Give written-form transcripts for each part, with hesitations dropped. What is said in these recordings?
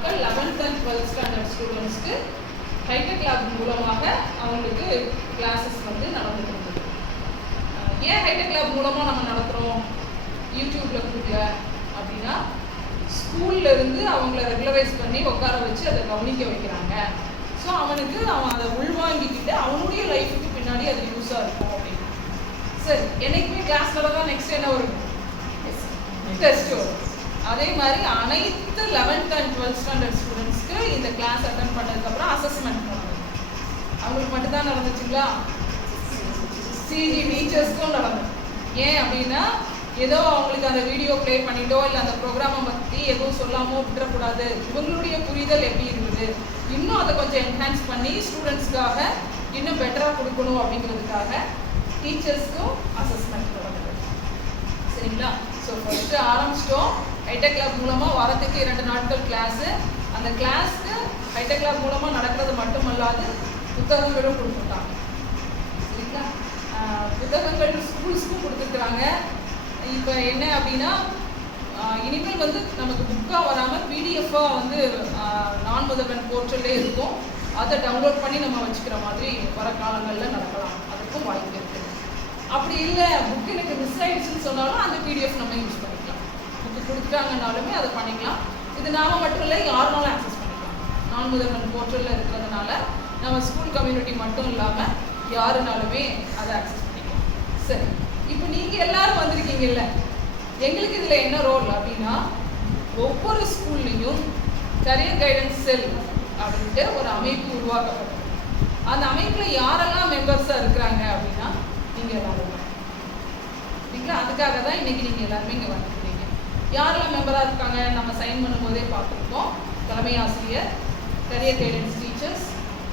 11th and 12th standard ஸ்டூடெண்ட்ஸ்க்கு hitech lab மூலமாக அவங்களுக்கு கிளாஸஸ் வந்து நடந்துட்டு இருந்தது. ஏன் ஹைடெக் லேப் மூலமாக நம்ம நடத்துகிறோம், யூடியூப்பில் கொடுக்கல அப்படின்னா, ஸ்கூல்ல இருந்து அவங்கள ரெகுலரைஸ் பண்ணி உட்கார வச்சு அதை கவனிக்க வைக்கிறாங்க. ஸோ அவன் அதை உள்வாங்கிக்கிட்டு அவனுடைய லைஃபுக்கு பின்னாடி அது யூஸாக இருக்கும் அப்படின்னு. சரி, என்னைக்குமே கிளாஸில் தான் நெக்ஸ்ட் என்ன வரும், டெஸ்ட் வரும். அதே மாதிரி அனைத்து 11th and 12th ஸ்டாண்டர்ட் ஸ்டூடெண்ட்ஸ்க்கு இந்த கிளாஸ் அட்டன் பண்ணதுக்கப்புறம் அசஸ்மெண்ட் நடந்தது. அவங்களுக்கு மட்டும்தான் நடந்துச்சுங்களா? சிஜி டீச்சர்ஸ்க்கும் நடந்தது. ஏன் அப்படின்னா, ஏதோ அவங்களுக்கு அந்த வீடியோ ப்ளே பண்ணிட்டோ இல்லை அந்த ப்ரோக்ராமை பற்றி எதுவும் சொல்லாமோ விட்டுறக்கூடாது, இவங்களுடைய புரிதல் எப்படி இருக்குது, இன்னும் அதை கொஞ்சம் என்ஹான்ஸ் பண்ணி ஸ்டூடெண்ட்ஸ்க்காக இன்னும் பெட்டராக கொடுக்கணும் அப்படிங்கிறதுக்காக டீச்சர்ஸ்க்கும் அசஸ்மெண்ட் நடந்தது. சரிங்களா? ஸோ ஃபஸ்ட்டு ஆரம்பிச்சிட்டோம். ஹைடெக் லேப் மூலமாக வாரத்துக்கு 2 நாட்கள் கிளாஸு. அந்த கிளாஸ்க்கு ஹைடெக் லேப் மூலமாக நடக்கிறது மட்டுமல்லாது புத்தகங்களும் கொடுத்துருக்காங்க. சரிங்களா? புத்தகங்கள் ஸ்கூல்ஸ்க்கும் கொடுத்துருக்குறாங்க. இப்போ என்ன அப்படின்னா, இனிமேல் வந்து நமக்கு புக்காக வராமல் பிடிஎஃபாக வந்து நான் முதல்வன் போர்ட்டல்லே இருக்கும். அதை டவுன்லோட் பண்ணி நம்ம வச்சுக்கிற மாதிரி வர காலங்களில் நடக்கலாம். அதுக்கும் வாய்ப்பு இருக்குது. அப்படி இல்லை, புக் எனக்கு மிஸ் ஆகிடுச்சுன்னு சொன்னாலும் அந்த பிடிஎஃப் நம்ம யூஸ் பண்ணிக்கலாம். புக்கு கொடுத்துட்டாங்கன்னாலுமே அதை பண்ணிக்கலாம். இது நாம மட்டும் இல்லை, யாருனாலும் ஆக்சஸ் பண்ணிக்கலாம். நான் முதல்வன் போர்ட்டலில் இருக்கிறதுனால நம்ம ஸ்கூல் கம்யூனிட்டி மட்டும் இல்லாமல் யாருனாலுமே அதை ஆக்சஸ் பண்ணிக்கலாம். சரி, இப்போ நீங்கள் எல்லாரும் வந்திருக்கீங்கல்ல, எங்களுக்கு இதில் என்ன ரோல் அப்படின்னா, ஒவ்வொரு ஸ்கூல்லையும் கரியர் கைடன்ஸ் செல் அப்படின்ட்டு ஒரு அமைப்பு உருவாக்கப்பட்டது. அந்த அமைப்பில் யாரெல்லாம் மெம்பர்ஸாக இருக்கிறாங்க அப்படின்னா, நீங்கள் எல்லாரும் சரிங்களா? அதுக்காக தான் இன்றைக்கி நீங்கள் எல்லாருமே இங்கே வந்துருக்கீங்க. யாரெல்லாம் மெம்பராக இருக்காங்க நம்ம சைன் பண்ணும்போதே பார்த்துருக்கோம். தலைமை ஆசிரியர், கரியர் கைடன்ஸ் டீச்சர்ஸ்,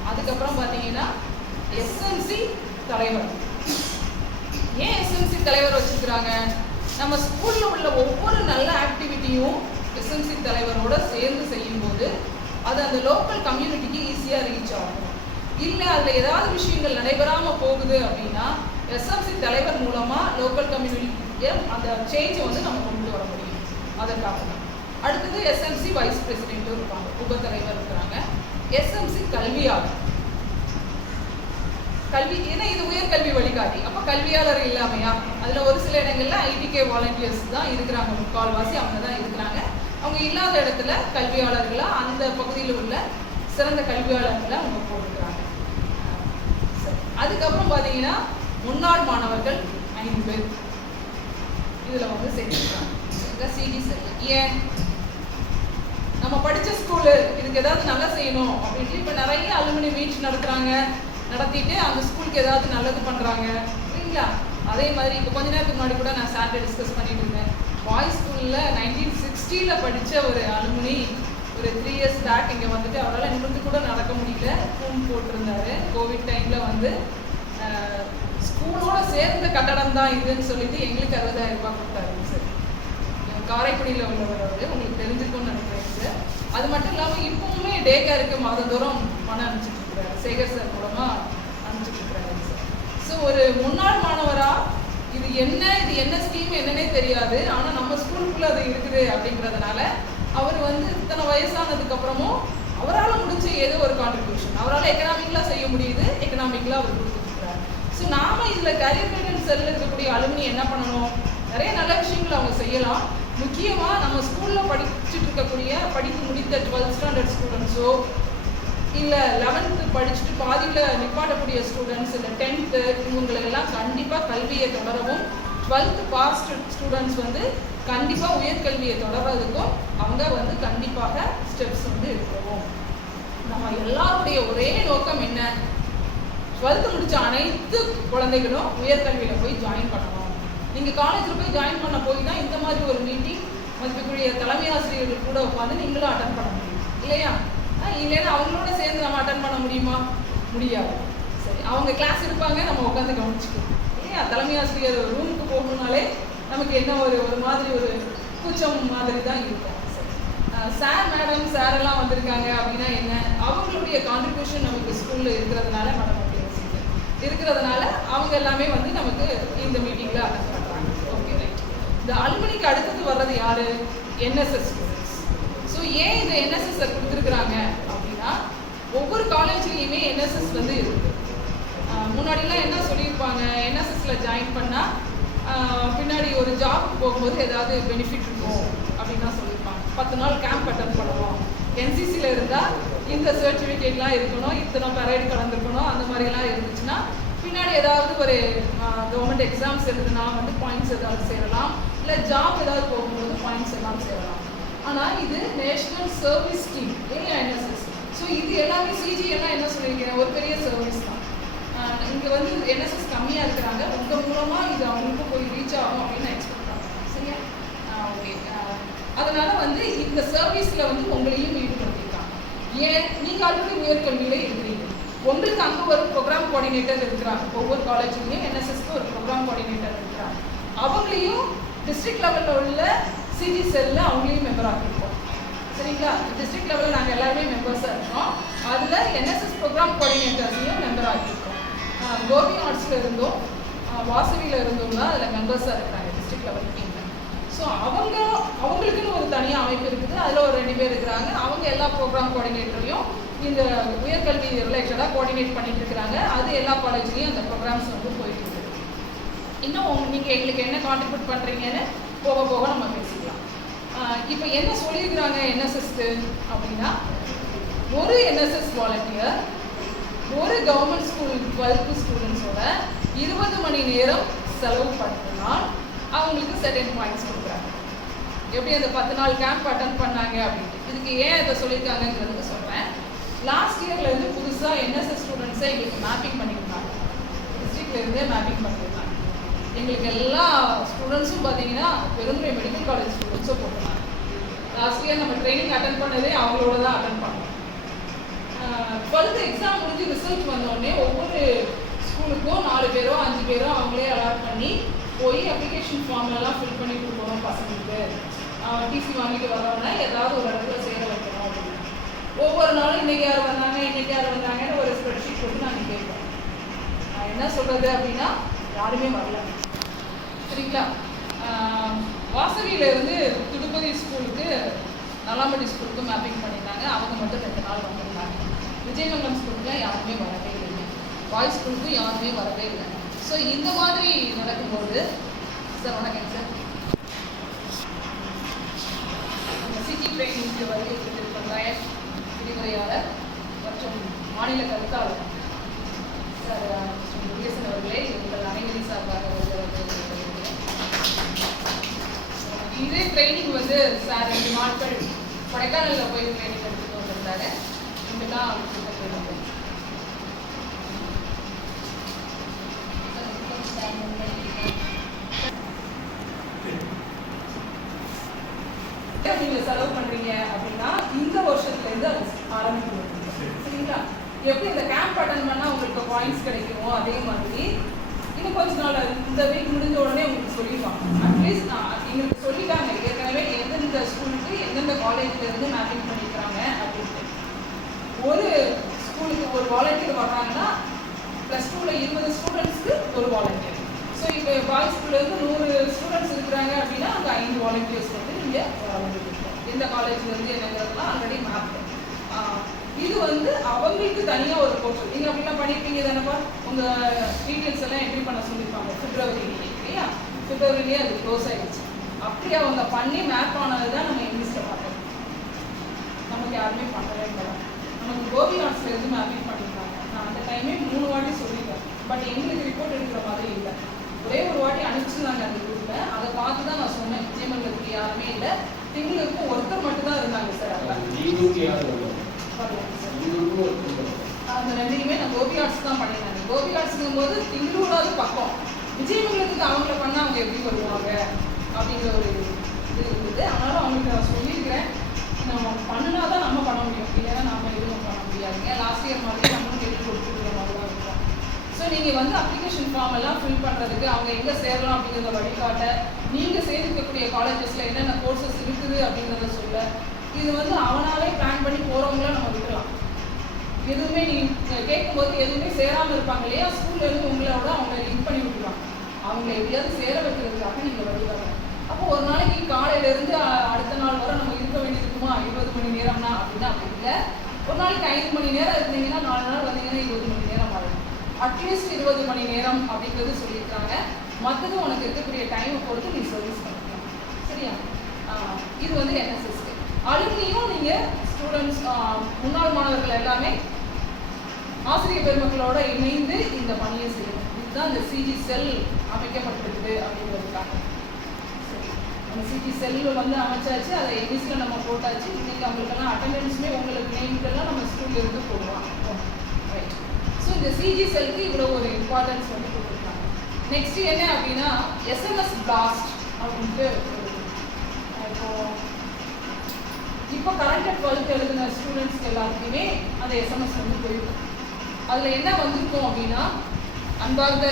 அதுக்கப்புறம் பார்த்தீங்கன்னா எஸ்எம்சி தலைவர். ஏன் எஸ்எம்சி தலைவர் வச்சுருக்கிறாங்க? நம்ம ஸ்கூலில் உள்ள ஒவ்வொரு நல்ல ஆக்டிவிட்டியும் எஸ்எம்சி தலைவரோட சேர்ந்து செய்யும்போது அது அந்த லோக்கல் கம்யூனிட்டிக்கு ஈஸியாக ரீச் ஆகும். இல்லை அதில் ஏதாவது விஷயங்கள் நடைபெறாமல் போகுது அப்படின்னா எஸ்எம்சி தலைவர் மூலமாக லோக்கல் கம்யூனிட்டியை அந்த சேஞ்சை வந்து நம்ம கொண்டு வர முடியும். அதற்காக தான். அடுத்தது எஸ்எம்சி வைஸ் பிரசிடென்ட்டும் இருப்பாங்க, உபத்தலைவர் இருக்கிறாங்க. எஸ்எம்சி கல்வியாளர், கல்வி, ஏன்னா இது உயர்கல்வி வழிகாட்டி, அப்போ கல்வியாளர் இல்லாமையா? அதில் ஒரு சில இடங்களில் ஐடிகே வாலண்டியர்ஸ் தான் இருக்கிறாங்க, முக்கால்வாசி அவங்க தான் இருக்கிறாங்க. அவங்க இல்லாத இடத்துல கல்வியாளர்களாக அந்த பகுதியில் உள்ள சிறந்த கல்வியாளர்களை அவங்க போட்டுக்கிறாங்க. சரி, அதுக்கப்புறம் பார்த்தீங்கன்னா முன்னாள் மாணவர்கள் 5 பேர் இதில் வந்து சேர்த்துக்கிறாங்க. சிடி செல். ஏன்? நம்ம படித்த ஸ்கூலு இதுக்கு ஏதாவது நல்லா செய்யணும் அப்படின்ட்டு இப்போ நிறைய அலுமினி மீட் நடத்துகிறாங்க. நடத்திட்டு அந்த ஸ்கூலுக்கு ஏதாவது நல்லது பண்ணுறாங்க இல்லைங்களா? அதே மாதிரி இப்போ கொஞ்ச நேரத்துக்கு முன்னாடி கூட நான் சாட்டர்டே டிஸ்கஸ் பண்ணிட்டு இருந்தேன். பாய்ஸ் ஸ்கூலில் 1960 படித்த ஒரு அலுமினி ஒரு 3 years பேக் இங்கே வந்துட்டு அவரால் நிமிர்ந்து கூட நடக்க முடியல, ரூம் போட்டிருந்தாரு. கோவிட் டைமில் வந்து ஸ்கூலோட சேர்ந்த கட்டடம் தான் இதுன்னு சொல்லிட்டு எங்களுக்கு 60,000 ரூபாய் கொடுத்தாரு சார். காரைக்குடியில் உள்ளவர் அவர், உங்களுக்கு தெரிஞ்சுக்கணும்னு நினைக்கிறேன் சார். அது மட்டும் இல்லாமல் இப்போவுமே டே கேருக்கு மாதந்தோறும் பணம் அனுப்பிச்சிட்டு இருக்கிறாரு, சேகர் சார் மூலமாக அனுப்பிச்சிட்டு இருக்கிறாரு சார். ஸோ ஒரு முன்னாள் மாணவராக இது என்ன ஸ்கீம் என்னன்னே தெரியாது, ஆனால் நம்ம ஸ்கூலுக்குள்ளே அது இருக்குது அப்படிங்கிறதுனால அவர் வந்து இத்தனை வயசானதுக்கப்புறமும் அவரால் முடிஞ்ச ஏதோ ஒரு கான்ட்ரிபியூஷன் அவரால் எக்கனாமிக்கலாக செய்ய முடியுது, எக்கனாமிக்கலாக அவர் கொடுத்துருக்கிறார். ஸோ நாம் இதில் கரியர் கைடன்ஸ் செல்லில் இருக்கக்கூடிய அலுமினி என்ன பண்ணணும், நிறைய நல்ல விஷயங்கள் அவங்க செய்யலாம். முக்கியமாக நம்ம ஸ்கூலில் படிச்சுட்டு இருக்கக்கூடிய படித்து முடித்த 12th ஸ்டாண்டர்ட் ஸ்டூடெண்ட்ஸோ இல்லை 11th படிச்சுட்டு பாதியில் நிப்பாட்டக்கூடிய ஸ்டூடெண்ட்ஸ், இல்லை 10th இவங்களெல்லாம் கண்டிப்பாக கல்வியை தொடரவும், 12th பாஸ் ஸ்டூடெண்ட்ஸ் வந்து கண்டிப்பாக உயர்கல்வியை தொடர்றதுக்கும் அவங்க வந்து கண்டிப்பாக ஸ்டெப்ஸ் வந்து எடுக்கணும். நம்ம எல்லாருடைய ஒரே நோக்கம் என்ன, 12th முடித்த அனைத்து குழந்தைகளும் உயர்கல்வியில் போய் ஜாயின் பண்ணணும். நீங்கள் காலேஜில் போய் ஜாயின் பண்ண போய் தான் இந்த மாதிரி ஒரு மீட்டிங் மதிப்புக்குரிய தலைமை ஆசிரியர்கள் கூட உட்காந்து நீங்களும் அட்டன் பண்ண முடியும் இல்லையா? இல்லைன்னா அவங்களோட சேர்ந்து நம்ம அட்டன் பண்ண முடியுமா? முடியாது. சரி, அவங்க கிளாஸ் இருப்பாங்க, நம்ம உட்காந்து கவனிச்சுக்கணும் இல்லையா? தலைமை ஆசிரியர் ரூமுக்கு போகணுன்னாலே நமக்கு என்ன ஒரு மாதிரி ஒரு கூச்சம் மாதிரி தான் இருக்கும். சார் மேடம் சார் எல்லாம் வந்திருக்காங்க அப்படின்னா என்ன, அவங்களுடைய கான்ட்ரிபியூஷன் நமக்கு ஸ்கூலில் இருக்கிறதுனால மேடம் இருக்கிறதுனால அவங்க எல்லாமே வந்து நமக்கு இந்த மீட்டிங்கில் அட்டன் பண்ணுறாங்க. Okay, right. இந்த அலுமினிக்கு அடுத்தது வர்றது யார்? NSS students. ஸோ ஏன் இந்த என்எஸ்எஸ் கொடுத்துருக்குறாங்க அப்படின்னா, ஒவ்வொரு காலேஜ்லேயுமே என்எஸ்எஸ் வந்து இருக்குது. முன்னாடிலாம் என்ன சொல்லியிருப்பாங்க, என்எஸ்எஸ்ல ஜாயின் பண்ணால் பின்னாடி ஒரு ஜாப் போகும்போது ஏதாவது பெனிஃபிட் இருக்கும் அப்படின்னு தான் சொல்லியிருப்பாங்க. 10 நாள் கேம்ப் அட்டன் பண்ணுவோம், என்சிசியில் இருந்தால் இந்த சர்டிஃபிகேட்லாம் இருக்கணும், இத்தனை பரேட் கலந்துருக்கணும், அந்த மாதிரிலாம் இருந்துச்சுன்னா பின்னாடி ஏதாவது ஒரு கவர்மெண்ட் எக்ஸாம்ஸ் எழுதுனா வந்து பாயிண்ட்ஸ் ஏதாவது சேரலாம், இல்லை ஜாப் ஏதாவது போகும்போது பாயிண்ட்ஸ் எல்லாம் சேரலாம். ஆனால் இது நேஷனல் சர்வீஸ் ஸ்கீம் இல்லையா, என்எஸ்எஸ். ஸோ இது எல்லாமே சிஜி எல்லாம் என்ன சொல்லியிருக்கேன், ஒரு பெரிய சர்வீஸ் தான். இங்கே வந்து என்எஸ்எஸ் கம்மியாக இருக்கிறாங்க, உங்கள் மூலமாக இது அவங்களுக்கு போய் ரீச் ஆகும் அப்படின்னு நான் எக்ஸ்பெக்ட் பண்ணுறேன். சரியா? ஓகே. அதனால வந்து இந்த சர்வீஸில் வந்து உங்களையும் ஈடுபடுத்திருக்காங்க. ஏன் நீங்கள் ஆல்ரெடி உயர்கல்வியில் இருக்கிறீங்க, உங்களுக்கு அங்கே ஒரு ப்ரோக்ராம் கோஆர்டினேட்டர் இருக்கிறாங்க. ஒவ்வொரு காலேஜ்லேயும் என்எஸ்எஸ்க்கு ஒரு ப்ரோக்ராம் கோஆர்டினேட்டர் இருக்கிறாங்க. அவங்களையும் டிஸ்ட்ரிக்ட் லெவலில் உள்ள சிஜி செல்லில் அவங்களையும் மெம்பர் ஆகிருக்கோம். சரிங்களா? டிஸ்ட்ரிக்ட் லெவலில் நாங்கள் எல்லாருமே மெம்பர்ஸாக இருக்கோம். அதில் என்எஸ்எஸ் ப்ரோக்ராம் கோஆர்டினேட்டர்ஸையும் மெம்பர் ஆகிருக்கோம். கோபி ஆர்ட்ஸில் இருந்தோம், வாசவியில் இருந்தோம் தான் அதில் மெம்பர்ஸாக இருக்கிறாங்க டிஸ்ட்ரிக்ட் லெவல் டீமில். ஸோ அவங்களுக்குன்னு ஒரு தனியாக அமைப்பு இருக்குது, அதில் ஒரு 2 பேர் இருக்கிறாங்க. அவங்க எல்லா ப்ரோக்ராம் கோஆர்டினேட்டரையும் இந்த உயர்கல்வி ரிலேட்டடாக கோஆர்டினேட் பண்ணிட்டு இருக்கிறாங்க. அது எல்லா காலேஜ்லேயும் அந்த ப்ரோக்ராம்ஸ் வந்து போயிட்டு இருக்குது. இன்னும் நீங்கள் எங்களுக்கு என்ன கான்ட்ரிபியூட் பண்ணுறீங்கன்னு போக போக நம்ம பேசிக்கலாம். இப்போ என்ன சொல்லியிருக்கிறாங்க என்எஸ்எஸ்க்கு அப்படின்னா, ஒரு என்எஸ்எஸ் வாலண்டியர் ஒரு கவர்மெண்ட் ஸ்கூல் 12th ஸ்டூடெண்ட்ஸோட 20 மணி நேரம் செலவு பண்ணினால் அவங்களுக்கு செர்டன் பாயிண்ட்ஸ் கொடுக்குறாங்க. எப்படி அந்த 10 நாள் கேம்ப் அட்டன் பண்ணாங்க அப்படின்ட்டு. இதுக்கு ஏன் இதை சொல்லியிருக்காங்கிறதுக்கு சொல்கிறேன். லாஸ்ட் இயர்லேருந்து புதுசாக என்எஸ்எஸ் ஸ்டூடெண்ட்ஸை எங்களுக்கு மேப்பிங் பண்ணியிருந்தாங்க, டிஸ்ட்ரிக்ட்லேருந்தே மேப்பிங் பண்ணியிருந்தாங்க. எங்களுக்கு எல்லா ஸ்டூடெண்ட்ஸும் பார்த்தீங்கன்னா பெருந்துறை மெடிக்கல் காலேஜ் ஸ்டூடெண்ட்ஸும் போட்டுருந்தாங்க. லாஸ்ட் இயர் நம்ம ட்ரைனிங் அட்டன் பண்ணதே அவங்களோட தான் அட்டன் பண்ணோம். 12th எக்ஸாம் முடிஞ்சு ரிசல்ட் வந்தோடனே ஒவ்வொரு ஸ்கூலுக்கும் 4 பேரோ 5 பேரோ அவங்களே அலாட் பண்ணி போய் அப்ளிகேஷன் ஃபார்ம் எல்லாம் ஃபில் பண்ணி கொடுக்கணும் பசங்களுக்கு. டிசி வாங்கிட்டு வரவங்கன்னா ஏதாவது ஒரு இடத்துல சேர வைக்கணும் அப்படின்னு. ஒவ்வொரு நாளும் இன்றைக்கி யார் வந்தாங்கன்னு ஒரு ஸ்ப்ரெட்ஷீட் போட்டு நாங்கள் கேட்போம். நான் என்ன சொல்கிறது அப்படின்னா, யாருமே வரல. சரிங்களா? வாசவியிலேருந்து திருப்பதி ஸ்கூலுக்கு நல்லாம்பட்டி ஸ்கூலுக்கு மேப்பிங் பண்ணியிருந்தாங்க. அவங்க மட்டும் 2 நாள் வந்திருந்தாங்க. விஜயமங்கலம் ஸ்கூலுக்குலாம் யாருமே வரவே இல்லை, பாய்ஸ் ஸ்கூலுக்கும் யாருமே வரவே இல்லை. ஸோ இந்த மாதிரி நடக்கும்போது சார் வணக்கம் சார், சிட்டி ட்ரைனிங்க்கு வருகை புரிந்திருக்கின்ற விரிவுரையாளர் மற்றும் மாநில கருத்தாளர் சார் முருகேசன் அவர்களே, உங்கள் அனைவரின் சார்பாக இதே ட்ரைனிங் வந்து சார் 2 நாட்கள் கொடைக்கானலில் போய் ட்ரைனிங் எடுத்துகிட்டு வந்திருந்தாரு. இங்கெல்லாம் நீங்கள் செலவு பண்ணுறீங்க அப்படின்னா இந்த வருஷத்துலேருந்து அது ஆரம்பிக்கணும். சரிங்களா? எப்படி இந்த கேம்ப் அட்டன் பண்ணால் உங்களுக்கு பாயிண்ட்ஸ் கிடைக்குமோ அதே மாதிரி இன்னும் கொஞ்ச நாள் இந்த வீக் முடிஞ்ச உடனே உங்களுக்கு சொல்லிடுவாங்க. அட்லீஸ்ட் எங்களுக்கு சொல்லிட்டாங்க ஏற்கனவே எந்தெந்த ஸ்கூலுக்கு எந்தெந்த காலேஜ்லேருந்து மேப்பிங் பண்ணியிருக்காங்க அப்படின்ட்டு. ஒரு ஸ்கூலுக்கு ஒரு வாலண்டியர் வர்றாங்கன்னா +2ல் 20 ஸ்டூடெண்ட்ஸ்க்கு ஒரு வாலண்டியர். ஸோ இப்போ பாய்ஸ் ஸ்கூல்லேருந்து 100 ஸ்டூடெண்ட்ஸ் இருக்கிறாங்க அப்படின்னா அங்கே 5 வாலண்டியர்ஸ் வந்து நீங்கள் எந்த காலேஜ்லேருந்து என்னங்கிறதுலாம் ஆல்ரெடி மேப். இது வந்து அவங்களுக்கு தனியாக ஒரு போர்ட்டல். நீங்கள் அப்படிலாம் பண்ணியிருப்பீங்க தானேப்பா, உங்கள் டீட்டெயில்ஸ் எல்லாம் என்ட்ரி பண்ண சொல்லியிருப்பாங்க. பிப்ரவரியிலே இல்லையா, பிப்ரவரியிலே அது க்ளோஸ் ஆகிடுச்சு. அப்படி அவங்க பண்ணி மேப் ஆனது தான் நம்ம இங்கிலீஷில் பார்த்தோம். நமக்கு யாருமே பண்ணவே இல்லை. நமக்கு கோபி ஆர்ட்ஸ்லேருந்து மேப்பிங் பண்ணியிருக்காங்க. நான் அந்த டைமே 3 வாட்டி சொல்லிட்டேன். பட் எங்களுக்கு ரிப்போர்ட் எடுக்கிற மாதிரி இல்லை. ஒரே ஒரு வாட்டி அனுப்பிச்சிருந்தாங்க அந்த குரூப்பில். அதை பார்த்து தான் நான் சொன்னேன், விஜயமங்கலத்துக்கு யாருமே இல்லை, திங்களுக்கும் ஒருத்தர் மட்டும்தான் இருந்தாங்க சார். அந்த 2மே நான் கோபி ஆர்ட்ஸ் தான் பண்ணியிருந்தாங்க. கோபி ஆர்ட்ஸுங்கும் போது திங்களூராவது பக்கம், விஜயமங்கலத்துக்கு அவங்கள பண்ணால் அவங்க எப்படி வருவாங்க அப்படிங்கிற ஒரு இது இருந்தது. அதனால அவங்களுக்கு நான் சொல்லியிருக்கிறேன், நம்ம பண்ணினா தான் நம்ம பண்ண முடியும், இல்லைன்னா நம்ம எதுவும் பண்ண முடியாதுங்க. லாஸ்ட் இயர் மாதிரி நம்மளும் எழுதி கொடுத்துருக்கிற மாதிரி தான் இருக்கும். ஸோ நீங்கள் வந்து அப்ளிகேஷன் ஃபார்ம் எல்லாம் ஃபில் பண்ணுறதுக்கு அவங்க எங்கே சேரலாம் அப்படிங்கிறத வழிகாட்ட, நீங்கள் சேர்ந்துக்கக்கூடிய காலேஜஸில் என்னென்ன கோர்சஸ் இருக்குது அப்படிங்கிறத சொல்ல, இது வந்து அவனாலே பிளான் பண்ணி போகிறவங்கள நம்ம விட்டுலாம். எதுவுமே நீங்கள் கேட்கும்போது எதுவுமே சேராமல் இருப்பாங்க இல்லையா, ஸ்கூல்லேருந்து உங்களோட அவங்கள லிங்க் பண்ணி விட்டுருவாங்க. அவங்கள எப்படியாவது சேர வைக்கிறதுக்காக நீங்கள் வழிகாட்ட. அப்போ ஒரு நாளைக்கு காலையிலேருந்து அடுத்த நாள் வரை நம்ம இருக்க வேண்டியது போதுமா 20 மணி நேரம்னா அப்படின்னா அப்படி இல்லை. ஒரு நாளைக்கு 5 மணி நேரம் இருந்தீங்கன்னா 4 நாள் வந்தீங்கன்னா 20 மணி நேரம் ஆகும். அட்லீஸ்ட் 20 மணி நேரம் அப்படிங்கிறது சொல்லியிருக்காங்க. மற்றது உனக்கு இருக்கக்கூடிய டைமை பொறுத்து நீ சர்வீஸ் பண்ணிக்கலாம். சரியா? இது வந்து என்எஸ்எஸ்க்கு. அலுமினியும் நீங்கள் ஸ்டூடெண்ட்ஸ் முன்னாள் மாணவர்கள் எல்லாமே ஆசிரியர் பெருமக்களோட இணைந்து இந்த பணியை செய்யணும். இதுதான் இந்த சிஜி செல் அமைக்கப்பட்டிருக்குது அப்படிங்கிறதுக்காக. சரி, அந்த சிஜி செல்லு வந்து அமைச்சாச்சு, அதை எபிசியில் நம்ம போட்டாச்சு. இன்னைக்கு அவங்களுக்கெல்லாம் அட்டெண்டன்ஸுமே உங்களுக்கு நேம்க்கெல்லாம் நம்ம ஸ்கூல்ல இருந்து போடுவோம். ரைட். ஸோ இந்த சிஜி செல்லுக்கு இவ்வளோ ஒரு இம்பார்ட்டன்ஸ் வந்து கொடுத்துருக்காங்க. நெக்ஸ்ட் என்ன அப்படின்னா எஸ்எம்எஸ் பிளாஸ்ட் அப்படின்ட்டு இப்போ கரண்ட் 12th எழுதின ஸ்டூடெண்ட்ஸ்க்கு எல்லாருக்குமே அந்த எஸ்எம்எஸ் வந்து போயிருக்கும். அதில் என்ன வந்திருக்கும் அப்படின்னா, அன்பார்ந்த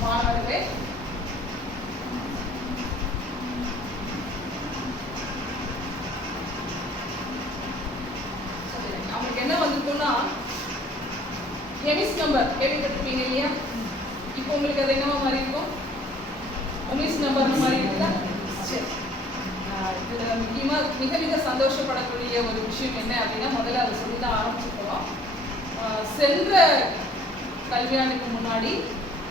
மாணவர்களே, அவங்களுக்கு என்ன வந்திருக்கும்னா எமிஸ் நம்பர் கேள்விப்பட்டிருப்பீங்க இல்லையா? இப்போ உங்களுக்கு அது என்னவா மாதிரி இருக்கும்? எமிஸ் நம்பர் மாதிரி இருக்குதா? சரி. இதில் முக்கியமாக மிக மிக சந்தோஷப்படக்கூடிய ஒரு விஷயம் என்ன அப்படின்னா, முதல்ல அதை சொல்லி தான் ஆரம்பிச்சுக்கிறோம். சென்ற கல்வியாண்டுக்கு முன்னாடி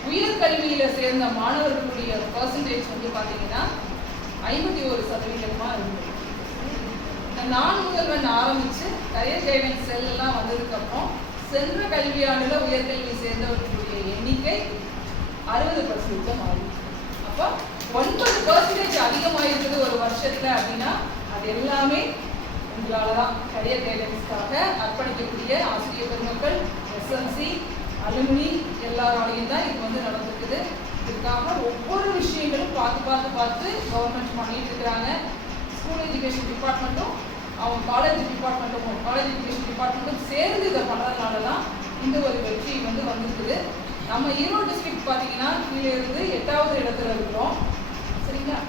உயர்கல்வியில் சேர்ந்த மாணவர்களுடைய பர்சன்டேஜ் வந்து பார்த்தீங்கன்னா 51% இருந்தது. இந்த நான் முதல்வன் ஆரம்பித்து கரியர் கைடன்ஸ் செல்லாம் வந்ததுக்கப்புறம் சென்ற கல்வியாண்டில் உயர்கல்வி சேர்ந்தவர்களுடைய எண்ணிக்கை 60% மாறி. அப்போ 9% அதிகமாயிருக்குது ஒரு வருஷத்துல அப்படின்னா அது எல்லாமே உங்களால தான். கரியர் கைடன்ஸ்க்காக அர்ப்பணிக்கக்கூடிய ஆசிரியர் பெருமக்கள், எஸ்எல்சி, அலுமினி எல்லாராலையும் தான் இது வந்து நடந்திருக்குது. இதுக்காக ஒவ்வொரு விஷயங்களும் பார்த்து கவர்மெண்ட் பண்ணிட்டு இருக்கிறாங்க. ஸ்கூல் எஜுகேஷன் டிபார்ட்மெண்ட்டும் அவங்க காலேஜ் எஜுகேஷன் டிபார்ட்மெண்ட்டும் சேர்ந்து இதை பண்ணுறதுனால தான் இந்த ஒரு வெற்றி வந்து வந்திருக்குது. நம்ம ஈரோடு டிஸ்ட்ரிக்ட் பார்த்தீங்கன்னா கீழே இருந்து 8வது இடத்துல இருக்கிறோம். சரிங்களா?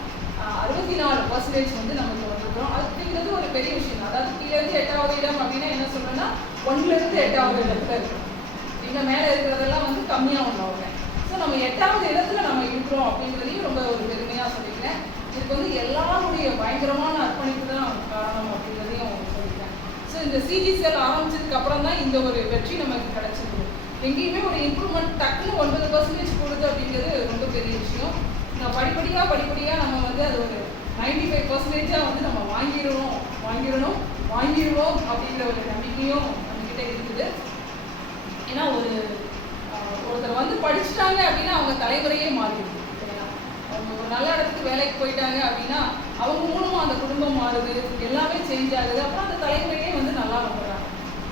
64% வந்து நமக்கு வந்துருக்கிறோம். அதுங்கிறது ஒரு பெரிய விஷயம். அதாவது கீழே இருந்து 8வது இடம் அப்படின்னா என்ன சொல்றேன்னா 1லேருந்து 8வது இடத்துல இருக்கிறோம். இங்கே மேலே இருக்கிறதெல்லாம் வந்து கம்மியாக உள்ளவங்க. ஸோ நம்ம 8வது இடத்துல நம்ம இருக்கிறோம் அப்படிங்கிறதையும் ரொம்ப ஒரு பெருமையாக சொல்லிக்கிறேன். இதுக்கு வந்து எல்லாருடைய பயங்கரமான அர்ப்பணிப்பு தான் காரணம் அப்படிங்கிறதையும் சொல்லிக்கிறேன். ஸோ இந்த சிஜிசிஎல் ஆரம்பிச்சதுக்கு அப்புறம் தான் இந்த ஒரு வெற்றி நமக்கு கிடைச்சிருக்கு. எங்கேயுமே ஒரு இம்ப்ரூவ்மெண்ட் டக்குன்னு 9% கொடுத்து அப்படிங்கிறது ரொம்ப பெரிய விஷயம். நான் படிப்படியாக நம்ம வந்து அது ஒரு 95% வந்து நம்ம வாங்கிடணும் அப்படிங்கிற ஒரு நம்பிக்கையும் நம்மகிட்ட இருக்குது. ஏன்னா ஒருத்தர் வந்து படிச்சுட்டாங்க அப்படின்னா அவங்க தலைமுறையே மாறிடுது. அவங்க ஒரு நல்ல இடத்துக்கு வேலைக்கு போயிட்டாங்க அப்படின்னா அவங்க மூலமாக அந்த குடும்பம் மாறுது, எல்லாமே சேஞ்ச் ஆகுது. அப்புறம் அந்த தலைமுறையே வந்து நல்லா வந்துடுறாங்க.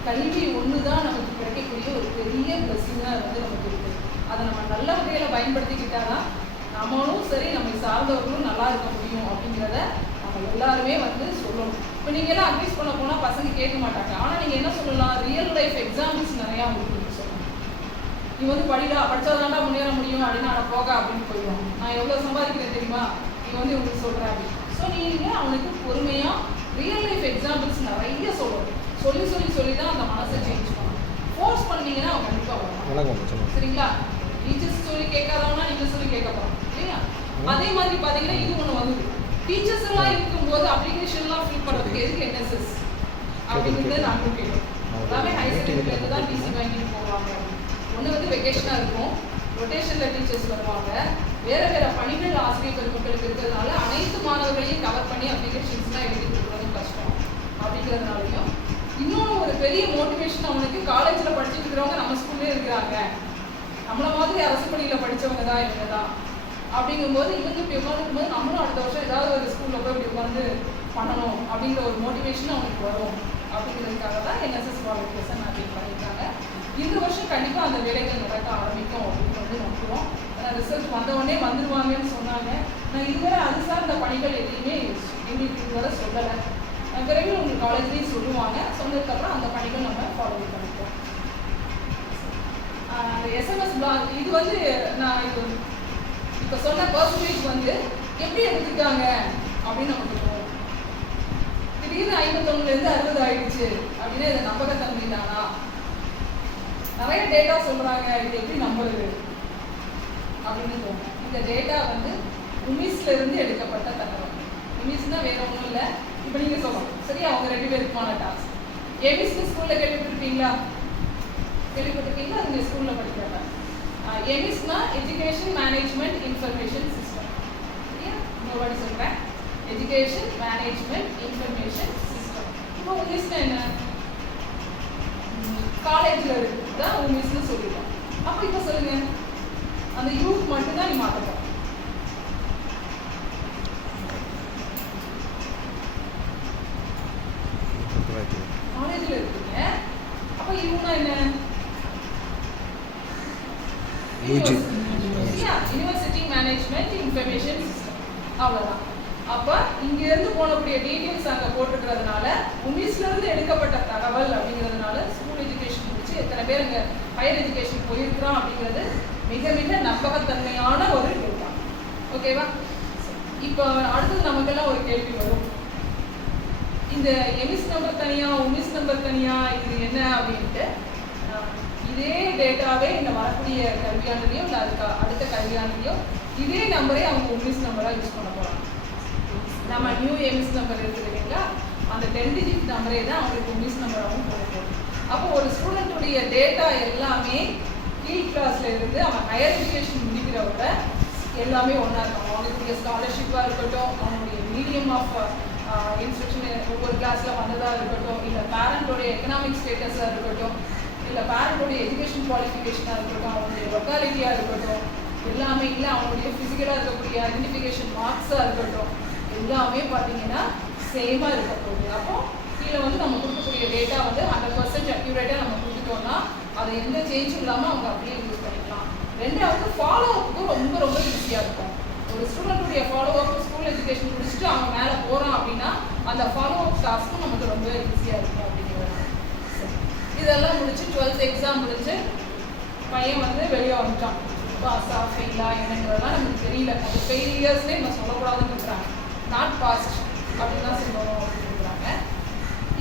கல்வி ஒன்று தான் நமக்கு கிடைக்கக்கூடிய ஒரு பெரிய பிளஸிங்காக வந்து நமக்கு இருக்குது. அதை நம்ம நல்ல வகையில் பயன்படுத்திக்கிட்டாதான் நம்மளும் சரி நம்மை சார்ந்தவர்களும் நல்லா இருக்க முடியும் அப்படிங்கிறத நம்ம எல்லாருமே வந்து சொல்லணும். இப்போ நீங்கள் எல்லாம் அட்வைஸ் பண்ண போனால் பசங்க கேட்க மாட்டாங்க. ஆனால் நீங்கள் என்ன சொல்லலாம், ரியல் லைஃப் எக்ஸாம்பிள்ஸ் நிறையா உங்களுக்கு சொல்லணும். நீ வந்து படித்தாதாண்டா முன்னேற முடியும் அப்படின்னா நான் போக அப்படின்னு போயிடுவோம். நான் எவ்வளோ சம்பாதிக்கிறேன் தெரியுமா, நீ வந்து உங்களுக்கு சொல்கிறேன் அப்படி. ஸோ நீங்கள் அவனுக்கு பொறுமையாக ரியல் லைஃப் எக்ஸாம்பிள்ஸ் நிறைய சொல்லணும். சொல்லி தான் அந்த மனசை சேஞ்ச் பண்ணணும். ஃபோர்ஸ் பண்ணீங்கன்னா அவங்க கண்டிப்பாக வரணும். சரிங்களா? டீச்சர்ஸ் சொல்லி கேட்காதவங்கன்னா நீங்கள் சொல்லி கேட்க போகிறோம் இல்லையா? அதே மாதிரி பார்த்தீங்கன்னா இது ஒன்று வந்து டீச்சர்ஸ் எல்லாம் இருக்கும்போது அப்ளிகேஷன்லாம் ஃபில் பண்ணுறதுக்கு எதுக்கு என்எஸ்எஸ் அப்படிங்கிறது நாங்களும் கேட்குறோம். எல்லாமே ஹையர் செகண்டரியிலேருந்து தான் டிசி வாங்கிட்டு போவாங்க. ஒன்று வந்து வெக்கேஷனாக இருக்கும், ரொட்டேஷனில் டீச்சர்ஸ் வருவாங்க, வேறு பணிகள் ஆசிரியர் பெருமக்களுக்கு இருக்கிறதுனால அனைத்து மாணவர்களையும் கவர் பண்ணி அப்ளிகேஷன்ஸ்லாம் எடுத்துகிட்டு இருக்கிறது கஷ்டம் அப்படிங்கிறதுனாலையும் இன்னொன்று ஒரு பெரிய மோட்டிவேஷன் அவனுக்கு காலேஜில் படிச்சுட்டு இருக்கிறவங்க நம்ம ஸ்கூல்லே இருக்கிறாங்க, நம்மள மாதிரி அரசு பள்ளியில் படித்தவங்க தான் இவங்க தான் அப்படிங்கும்போது இவங்க இப்படி உட்காந்துக்கும்போது நம்மளும் அடுத்த வருஷம் ஏதாவது ஒரு ஸ்கூலில் போய் இப்படி உட்காந்து பண்ணணும் அப்படிங்கிற ஒரு மோட்டிவேஷன் அவனுக்கு வரும் அப்படிங்கிறதுக்காக தான் என்எஸ்எஸ் வாலண்டியர்ஸை அப்படின்னு பண்ணியிருக்காங்க. இந்த வருஷம் கண்டிப்பாக அந்த வேலைகள் நடக்க ஆரம்பிக்கும் அப்படின்னு வந்து நம்புகிறோம். ரிசல்ட் வந்தவுடனே வந்துடுவாங்கன்னு சொன்னாங்க. நான் இதுவரை அது சார்ந்த பணிகள் எதையுமே எங்களுக்கு இதுவரை சொல்லலை. விரைவில் உங்கள் காலேஜ்லேயும் சொல்லுவாங்க. சொன்னதுக்கப்புறம் அந்த பணிகள் நம்ம ஃபாலோ பண்ணிப்போம். எஸ்எம்எஸ் பிளாக் இது வந்து நான் இப்போ சொன்ன பர்சன்டேஜ் வந்து எப்படி எடுத்துருக்காங்க அப்படின்னு நமக்கு தோணும். திடீர்னு 51லேருந்து 60 ஆயிடுச்சு அப்படின்னா இதை நம்பகத்தன்மை தானா? நிறைய டேட்டா சொல்கிறாங்க, இது எப்படி நம்புறது அப்படின்னு தோணும். இந்த டேட்டா வந்து உமிஸ்லேருந்து எடுக்கப்பட்ட தகவல். உமிஸ்னால் வேற ஒன்றும் இல்லை, இப்போ நீங்கள் சொல்லலாம் சரியா, அவங்க 2 பேருக்குமான டாஸ்க். எமிஸ்க்கு ஸ்கூலில் கேள்விப்பட்டிருக்கீங்களா? கேள்விப்பட்டிருக்கீங்களா? அது நீங்கள் ஸ்கூலில் படிக்கிறாங்க. எமிஸ்னா எஜுகேஷன் மேனேஜ்மெண்ட் இன்ஃபர்மேஷன் சிஸ்டம். சரியா, இன்னொரு சொல்கிறேன், எஜுகேஷன் மேனேஜ்மெண்ட் இன்ஃபர்மேஷன் சிஸ்டம். இப்போ உமிஸ்னா என்ன? காலேஜில் இருக்குது தான் உமிஸ்ன்னு சொல்லிடுவோம். அப்போ இப்போ சொல்லுங்க, அந்த யூத் மட்டும்தான் நீ மாற்றணும். காலேஜில் இருக்குங்க. அப்போ இவங்க என்ன? University management information system. அவ்வளோதான். அப்போ இங்கிருந்து போனக்கூடிய டீட்டெயில்ஸ் அங்கே போட்டுக்கிறதுனால உமிஸ்லேருந்து எடுக்கப்பட்ட தகவல் அப்படிங்கிறதுனால ஸ்கூல் எஜுகேஷன் முடிச்சு எத்தனை பேர் இங்கே ஹையர் எஜுகேஷன் போயிருக்கிறோம் அப்படிங்கிறது மிக மிக நம்பகத்தன்மையான ஒரு டேட்டா. ஓகேவா? இப்போ அடுத்தது நமக்கெல்லாம் ஒரு கேள்வி வரும், இந்த எமிஸ் நம்பர் தனியா உமிஸ் நம்பர் தனியா இது என்ன அப்படின்ட்டு. இதே டேட்டாவே இந்த வரக்கூடிய கல்வியாண்டிலையோ இல்லை அதுக்கு அடுத்த கல்வியாண்டிலையோ இதே நம்பரே அவங்க உமிஸ் நம்பராக யூஸ் பண்ண போகிறாங்க. நம்ம நியூ எமிஸ் நம்பர் இருக்குது இல்லைங்களா, அந்த 10 டிஜிட் நம்பரே தான் அவங்களுக்கு உமிஸ் நம்பராகவும் போகும். அப்போ ஒரு ஸ்டூடெண்ட்டுடைய டேட்டா எல்லாமே கீழ் கிளாஸ்ல இருந்து அவன் ஹையர் எஜுகேஷன் முடிக்கிறவங்க எல்லாமே ஒன்றா இருக்கும். அவங்களுடைய ஸ்காலர்ஷிப்பாக இருக்கட்டும், அவங்களுடைய மீடியம் ஆஃப் இன்ஸ்ட்ரக்ஷன் ஒவ்வொரு கிளாஸில் வந்ததாக இருக்கட்டும், இல்லை பேரண்டோடைய எக்கனாமிக் ஸ்டேட்டஸாக இருக்கட்டும், இல்லை பேரண்டோடைய எஜுகேஷன் குவாலிஃபிகேஷனாக இருக்கட்டும், அவங்களுடைய லொக்காலிட்டியாக இருக்கட்டும், எல்லாமே இல்லை அவங்களுடைய ஃபிசிக்கலாக இருக்கக்கூடிய ஐடென்டிஃபிகேஷன் மார்க்ஸாக இருக்கட்டும், எல்லாமே பார்த்தீங்கன்னா சேமாக இருக்க போகுது. அப்போ கீழே வந்து நம்ம கொடுக்கக்கூடிய டேட்டா வந்து 100% அக்யூரேட்டாக நம்ம கொடுத்துட்டோம்னா அதை எந்த சேஞ்சும் இல்லாமல் அவங்க அப்படியே யூஸ் பண்ணிக்கலாம். ரெண்டாவது ஃபாலோ அப்புக்கும் ரொம்ப ரொம்ப ஈஸியாக இருக்கும். ஒரு ஸ்டூடெண்ட்டுடைய ஃபாலோ அப் ஸ்கூல் எஜுகேஷன் முடிச்சுட்டு அவன் மேலே போகிறான் அப்படின்னா அந்த ஃபாலோ அப் டாஸ்க்கும் நமக்கு ரொம்ப ஈஸியாக இருக்கும் அப்படிங்கிறது. இதெல்லாம் முடிச்சு 12th எக்ஸாம் முடிச்சு பையன் வந்து வெளியே வந்துட்டான். பாஸா ஃபெயிலா என்னங்கிறதெல்லாம் நமக்கு தெரியல. அது ஃபெயிலியர்ஸ்னே நம்ம சொல்லக்கூடாதுன்னு இருக்கிறாங்க, நாட் பாஸ்ட் அப்படின்னு தான் சொல்லணும் அப்படின்னு இருக்கிறாங்க.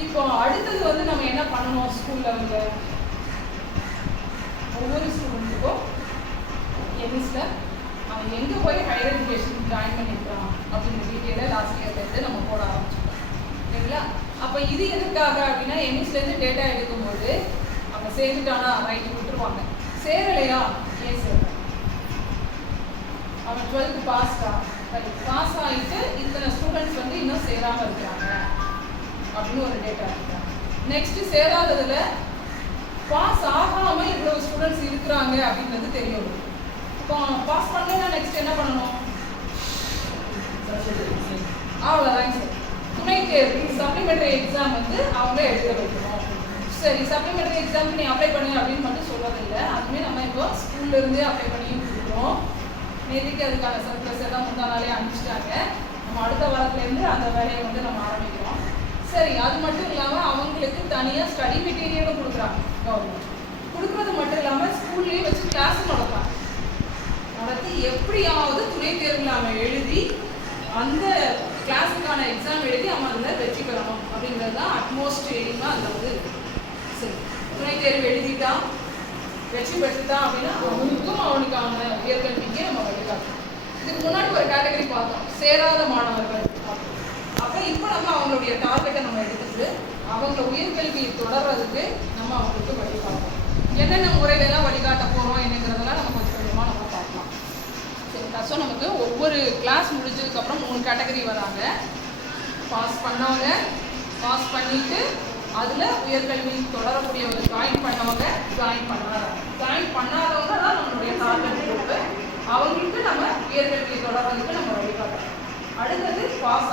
இப்போ அடுத்தது வந்து நம்ம என்ன பண்ணணும், ஸ்கூலில் வந்து ஒவ்வொரு ஸ்டூடெண்ட்டுக்கும் எமிஸில் அவன் எங்கே போய் ஹையர் எஜுகேஷன் ஜாயின் பண்ணியிருக்கான் அப்படிங்கிற டீட்டெயிலை லாஸ்ட் இயர்லேருந்து நம்ம போட ஆரம்பிச்சிட்டோம் இல்லைங்களா. அப்போ இது எதுக்காக அப்படின்னா எமிஸ்லேருந்து டேட்டா எடுக்கும்போது அவன் சேர்ந்துட்டானா ரைட்டு விட்டுருவாங்க, சேரலையா ஏன் சேரல, அவன் 12th பாஸ்டா ரைட் பாஸ் ஆகிட்டு இத்தனை ஸ்டூடெண்ட்ஸ் வந்து இன்னும் சேராமல் இருக்கிறாங்க அப்படின்னு ஒரு டேட்டா எடுக்கிறாங்க. நெக்ஸ்ட்டு சேராததில் பாஸ் ஆகாமல் இவ்வளோ ஸ்டூடெண்ட்ஸ் இருக்கிறாங்க அப்படின்றது தெரியும். இப்போ பாஸ் பண்ணலன்னா நெக்ஸ்ட் என்ன பண்ணணும், அவ்வளோதாங்க சார். துணை தேர்வு சப்ளிமெண்ட்ரி எக்ஸாம் வந்து அவங்க எழுத வைக்கணும். சரி, சப்ளிமெண்ட்ரி எக்ஸாமுக்கு நீ அப்ளை பண்ணு அப்படின்னு மட்டும் சொல்றதில்லை, அதுவுமே நம்ம இப்போ ஸ்கூல்லேருந்தே அப்ளை பண்ணி கொடுக்குறோம். நேற்றுக்கு அதுக்கான சர்ப்ளஸ் எல்லாம் முந்தானாலே அனுப்பிச்சிட்டாங்க. நம்ம அடுத்த வாரத்துலேருந்து அந்த வேலையை வந்து நம்ம ஆரம்பிக்கிறோம். சரி, அது மட்டும் இல்லாமல் அவங்களுக்கு தனியாக ஸ்டடி மெட்டீரியலும் கொடுக்குறாங்க கவர்மெண்ட். கொடுக்குறது மட்டும் இல்லாமல் ஸ்கூல்லேயே வச்சு கிளாஸும் நடத்தி எப்படியாவது துணை தேர்வில் அவன் எழுதி அந்த கிளாஸுக்கான எக்ஸாம் எழுதி அவன் அதில் வெற்றி பெறணும் அப்படிங்கிறது தான் அட்மோஸ்ட் எய்மாக அதில் வந்து இருக்குது. சரி, துணை தேர்வு எழுதிட்டான் வெற்றி பெற்றுட்டான் அப்படின்னா அவனுக்கும் அவனுக்கான உயர்கல்விக்கே நம்ம வழிகாட்டணும். இதுக்கு முன்னாடி ஒரு கேட்டகரி பார்த்தோம், சேராத மாணவர்கள். அப்போ இப்போ நம்ம அவங்களுடைய டார்கெட்டை நம்ம எடுத்துட்டு அவங்க உயர்கல்வியை தொடர்றதுக்கு நம்ம அவங்களுக்கு வழிகாட்டணும். என்னென்ன முறையிலெல்லாம் வழிகாட்ட போகிறோம் என்னங்கிறதெல்லாம் நம்ம கொஞ்சம் கொஞ்சமாக நம்ம பார்க்கலாம். சரிங்களா? ஸோ நமக்கு ஒவ்வொரு கிளாஸ் முடிஞ்சதுக்கப்புறம் 3 கேட்டகரி வராங்க. பாஸ் பண்ணவங்க, பாஸ் பண்ணிட்டு அதில் உயர்கல்வி தொடரக்கூடியவங்க, ஜாயின் பண்ணவங்க, ஜாயின் பண்ணாதவங்க தான் நம்மளுடைய டார்கெட் குரூப்பு. அவங்களுக்கு நம்ம உயர்கல்வியை தொடர்றதுக்கு நம்ம வழிகாட்டணும். அடுத்தது பாஸ்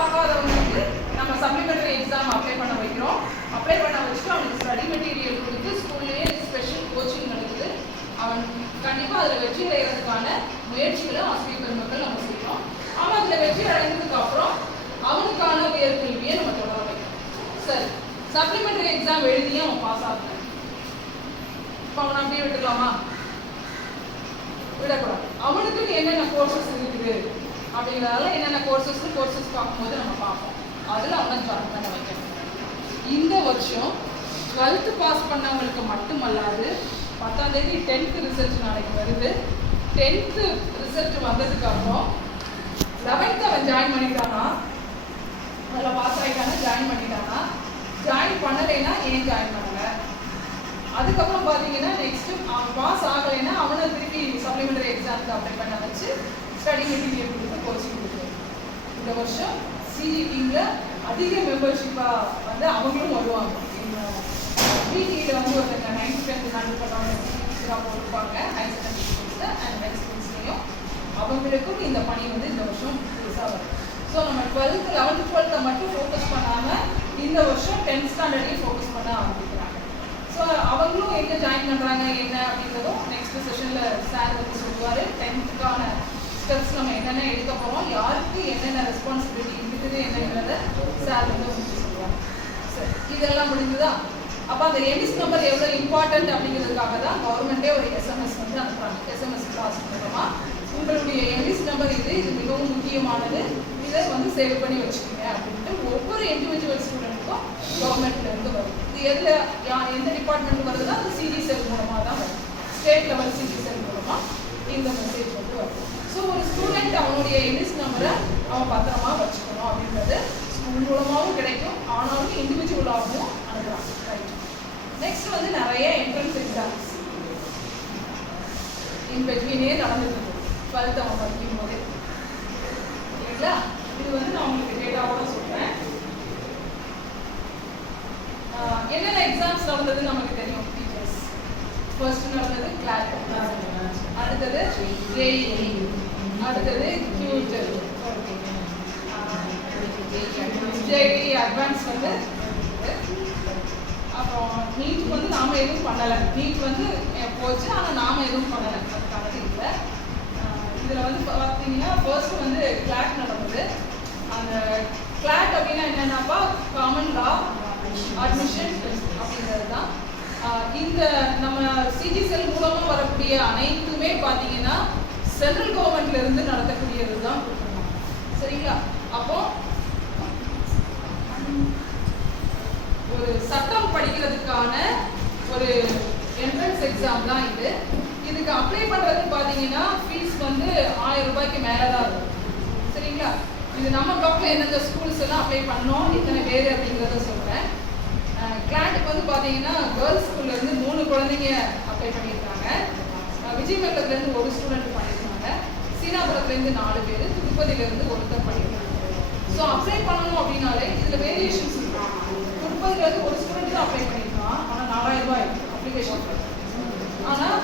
ஆகாதவங்களுக்கு நம்ம சப்ளிமெண்ட்ரி எக்ஸாம் அப்ளை பண்ண வைக்கிறோம். அப்ளை பண்ண வச்சுட்டு அவனுக்கு ஸ்டடி மெட்டீரியல் கொடுத்து ஸ்கூல்லேயே ஸ்பெஷல் கோச்சிங் நடக்குது. அவன் கண்டிப்பாக அதில் வெற்றி அடைகிறதுக்கான முயற்சிகளை ஆசிரியர் பெருமக்கள் நம்ம செய்யணும். அவன் அதில் வெற்றி அடைந்ததுக்கு அப்புறம் அவனுக்கான உயர்கல்வியை நம்ம தொடர வைக்கணும். சரி, சப்ளிமெண்ட்ரி எக்ஸாம் எழுதியே அவன் பாஸ் ஆகணும். இப்போ அவனை அப்படியே விட்டுக்கலாமா? விடக்கூடாது. அவனுக்கு என்னென்ன கோர்சஸ் இருக்குது அப்படிங்கிறதால என்னென்ன கோர்சஸ் பார்க்கும்போது நம்ம பார்ப்போம். அதில் அவனை ஜாயின் பண்ண வைக்கணும். இந்த வருஷம் 12th பாஸ் பண்ணவங்களுக்கு மட்டுமல்லாது 10ஆம் தேதி 10th ரிசல்ட் நாளைக்கு வருது. 10th ரிசல்ட் வந்ததுக்கு அப்புறம் 11th அவன் ஜாயின் பண்ணிட்டானா அதில் பாஸ் ஆகிட்டாங்க, ஜாயின் பண்ணிட்டாங்கன்னா, ஜாயின் பண்ணலைன்னா ஏன் ஜாயின் பண்ணலை. அதுக்கப்புறம் பார்த்தீங்கன்னா நெக்ஸ்ட்டு அவன் பாஸ் ஆகலைன்னா அவனை திருப்பி சப்ளிமெண்டரி எக்ஸாமுக்கு அப்ளை பண்ண வச்சு ஸ்டடி மெட்டீரியல் கொடுத்து கோச்சிங் கொடுக்குறோம். இந்த வருஷம் சிஜிடியில் அதிக மெம்பர்ஷிப்பாக வந்து அவங்களும் வருவாங்க. பிடியில் வந்து ஒருத்தங்க 9th 10th ஹேண்டில் பண்ணுறவங்க சிசியாக போட்டிருப்பாங்க ஹையர் செகண்டரி ஸ்கூல்ஸில் அண்ட் ஹை ஸ்கூல்ஸ்லேயும். அவங்களுக்கும் இந்த பணி வந்து இந்த வருஷம் புதுசாக வரும். ஸோ நம்ம 12th 11th 12th மட்டும் ஃபோக்கஸ் பண்ணாமல் இந்த வருஷம் 10th ஸ்டாண்டர்டையும் ஃபோக்கஸ் பண்ண ஆரம்பிக்கிறாங்க. ஸோ அவங்களும் எங்கே ஜாயின் பண்ணுறாங்க என்ன அப்படின்றதும் நெக்ஸ்ட் செஷனில் சார் வந்து சொல்லுவார். 10th ஸ்டெப்ஸ் நம்ம என்னென்ன எடுக்க போகிறோம், யாருக்கு என்னென்ன ரெஸ்பான்சிபிலிட்டி இருக்குது என்னங்கிறத சார் வந்து உங்களுக்கு சொல்லுவாங்க. சரி, இதெல்லாம் முடிஞ்சுதா? அப்போ அந்த எமிஸ் நம்பர் எவ்வளோ இம்பார்ட்டன்ட் அப்படிங்கிறதுக்காக தான் கவர்மெண்ட்டே ஒரு எஸ்எம்எஸ் வந்து அனுப்புகிறாங்க. எஸ்எம்எஸ் பாஸ் மூலமாக உங்களுடைய எமிஸ் நம்பர் இது மிகவும் முக்கியமானது, இதை வந்து சேவ் பண்ணி வச்சுக்கோங்க அப்படின்ட்டு ஒவ்வொரு இண்டிவிஜுவல் ஸ்டூடெண்ட்டுக்கும் கவர்மெண்ட்லேருந்து வரும். இது எந்த டிபார்ட்மெண்ட் வருதுன்னா அது சிஜிசெல் மூலமாக தான் வரும். ஸ்டேட் லெவல் சிஜிசெல் மூலமாக இந்த மெசேஜ் வந்து வரும். ஸோ ஒரு ஸ்டூடெண்ட் அவனுடைய எமிஸ் நம்பரை அவன் பத்திரமா வச்சுக்கணும் அப்படின்றது ஸ்கூல் மூலமாகவும் கிடைக்கும், ஆனாலும் இண்டிவிஜுவலாகவும் அனுப்பலாம். ரைட். நெக்ஸ்ட் வந்து நிறைய என்ட்ரன்ஸ் எக்ஸாம்ஸ் இன் பெட்வீனே நடந்துருக்கு 12th அவன் படிக்கும் போது, இல்லைங்களா? இது வந்து நான் உங்களுக்கு டேட்டாவோட சொல்கிறேன். என்னென்ன எக்ஸாம்ஸ் நடந்ததுன்னு நமக்கு தெரியும். டீச்சர்ஸ் ஃபர்ஸ்ட் நடந்தது கிளாட், அடுத்தது ஜேஇஇ, அடுத்தது கியூட்டர், ஜேஇஇ அட்வான்ஸ் வந்து. அப்புறம் நீட் வந்து நாம் எதுவும் பண்ணலை. நீட் வந்து போச்சு, ஆனால் நாம் எதுவும் பண்ணலை, அதுக்கானது இல்லை. இதில் வந்து பார்த்தீங்கன்னா ஃபர்ஸ்ட் வந்து கிளாட் நடந்தது. அந்த கிளாட் அப்படின்னா என்னென்னாப்பா காமன் லா அட்மிஷன் அப்படிங்கிறது தான். இந்த நம்ம சிஜிசெல் மூலமாக வரக்கூடிய அனைத்துமே பார்த்தீங்கன்னா சென்ட்ரல் கவர்மெண்ட்ல இருந்து நடத்தக்கூடியது தான். சரிங்களா? அப்போ ஒரு சட்டம் படிக்கிறதுக்கான ஒரு என்ட்ரன்ஸ் எக்ஸாம் தான் இது. இதுக்கு அப்ளை பண்ணுறது பார்த்தீங்கன்னா ஃபீஸ் வந்து 1000 ரூபாய்க்கு மேலே தான் இருக்கும். சரிங்களா? இது நம்ம பிளாக்ல எந்தெந்த ஸ்கூல்ஸ் எல்லாம் அப்ளை பண்ணோம், இத்தனை பேர் அப்படிங்கிறத சொல்கிறேன். கிளாட்டுக்கு வந்து பார்த்தீங்கன்னா கேர்ள்ஸ் ஸ்கூல்லேருந்து 3 குழந்தைங்க அப்ளை பண்ணியிருக்காங்க. விஜயமங்கலத்துலேருந்து ஒரு ஸ்டூடெண்ட் பண்ணியிருக்காங்க. சீனாபுரத்துலேருந்து 4 பேர், திருப்பதியிலேருந்து ஒருத்தர் பண்ணியிருக்காங்க. ஸோ அப்ளை பண்ணணும் அப்படின்னாலே இதில் வேரியேஷன்ஸ் இருக்கும். திருப்பதியிலேருந்து ஒரு ஸ்டூடெண்ட் தான் அப்ளை பண்ணியிருக்கான், ஆனால் 4000 ரூபாய் அப்ளிகேஷன். ஆனால்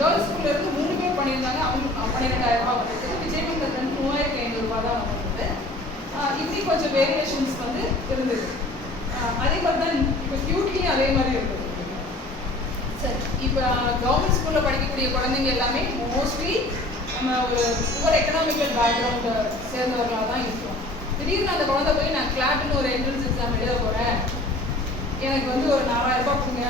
கேர்ள்ஸ் ஸ்கூல்லேருந்து 3 பேர் பண்ணியிருந்தாங்க, அவங்க 12000 ரூபாய் வந்துருக்கு. விஜயமங்கலத்துலேருந்து 3500 ரூபாய் தான் வந்துருக்குது. இப்படி கொஞ்சம் வேரியேஷன்ஸ் வந்து இருந்தது. அதே மாதிரி தான் இப்போ கியூட்லேயும் அதே மாதிரி இருக்குது. சரி, இப்போ கவர்மெண்ட் ஸ்கூலில் படிக்கக்கூடிய குழந்தைங்க எல்லாமே மோஸ்ட்லி நம்ம ஒரு புவர் எக்கனாமிக்கல் பேக்ரவுண்டை சேர்ந்தவர்களாக தான் இருக்கும். திடீர்னு அந்த குழந்தை போய் நான் கிளாட்னு ஒரு என்ட்ரன்ஸ் எக்ஸாம் எழுத போகிறேன், எனக்கு வந்து ஒரு 4000 ரூபாய் கொடுங்க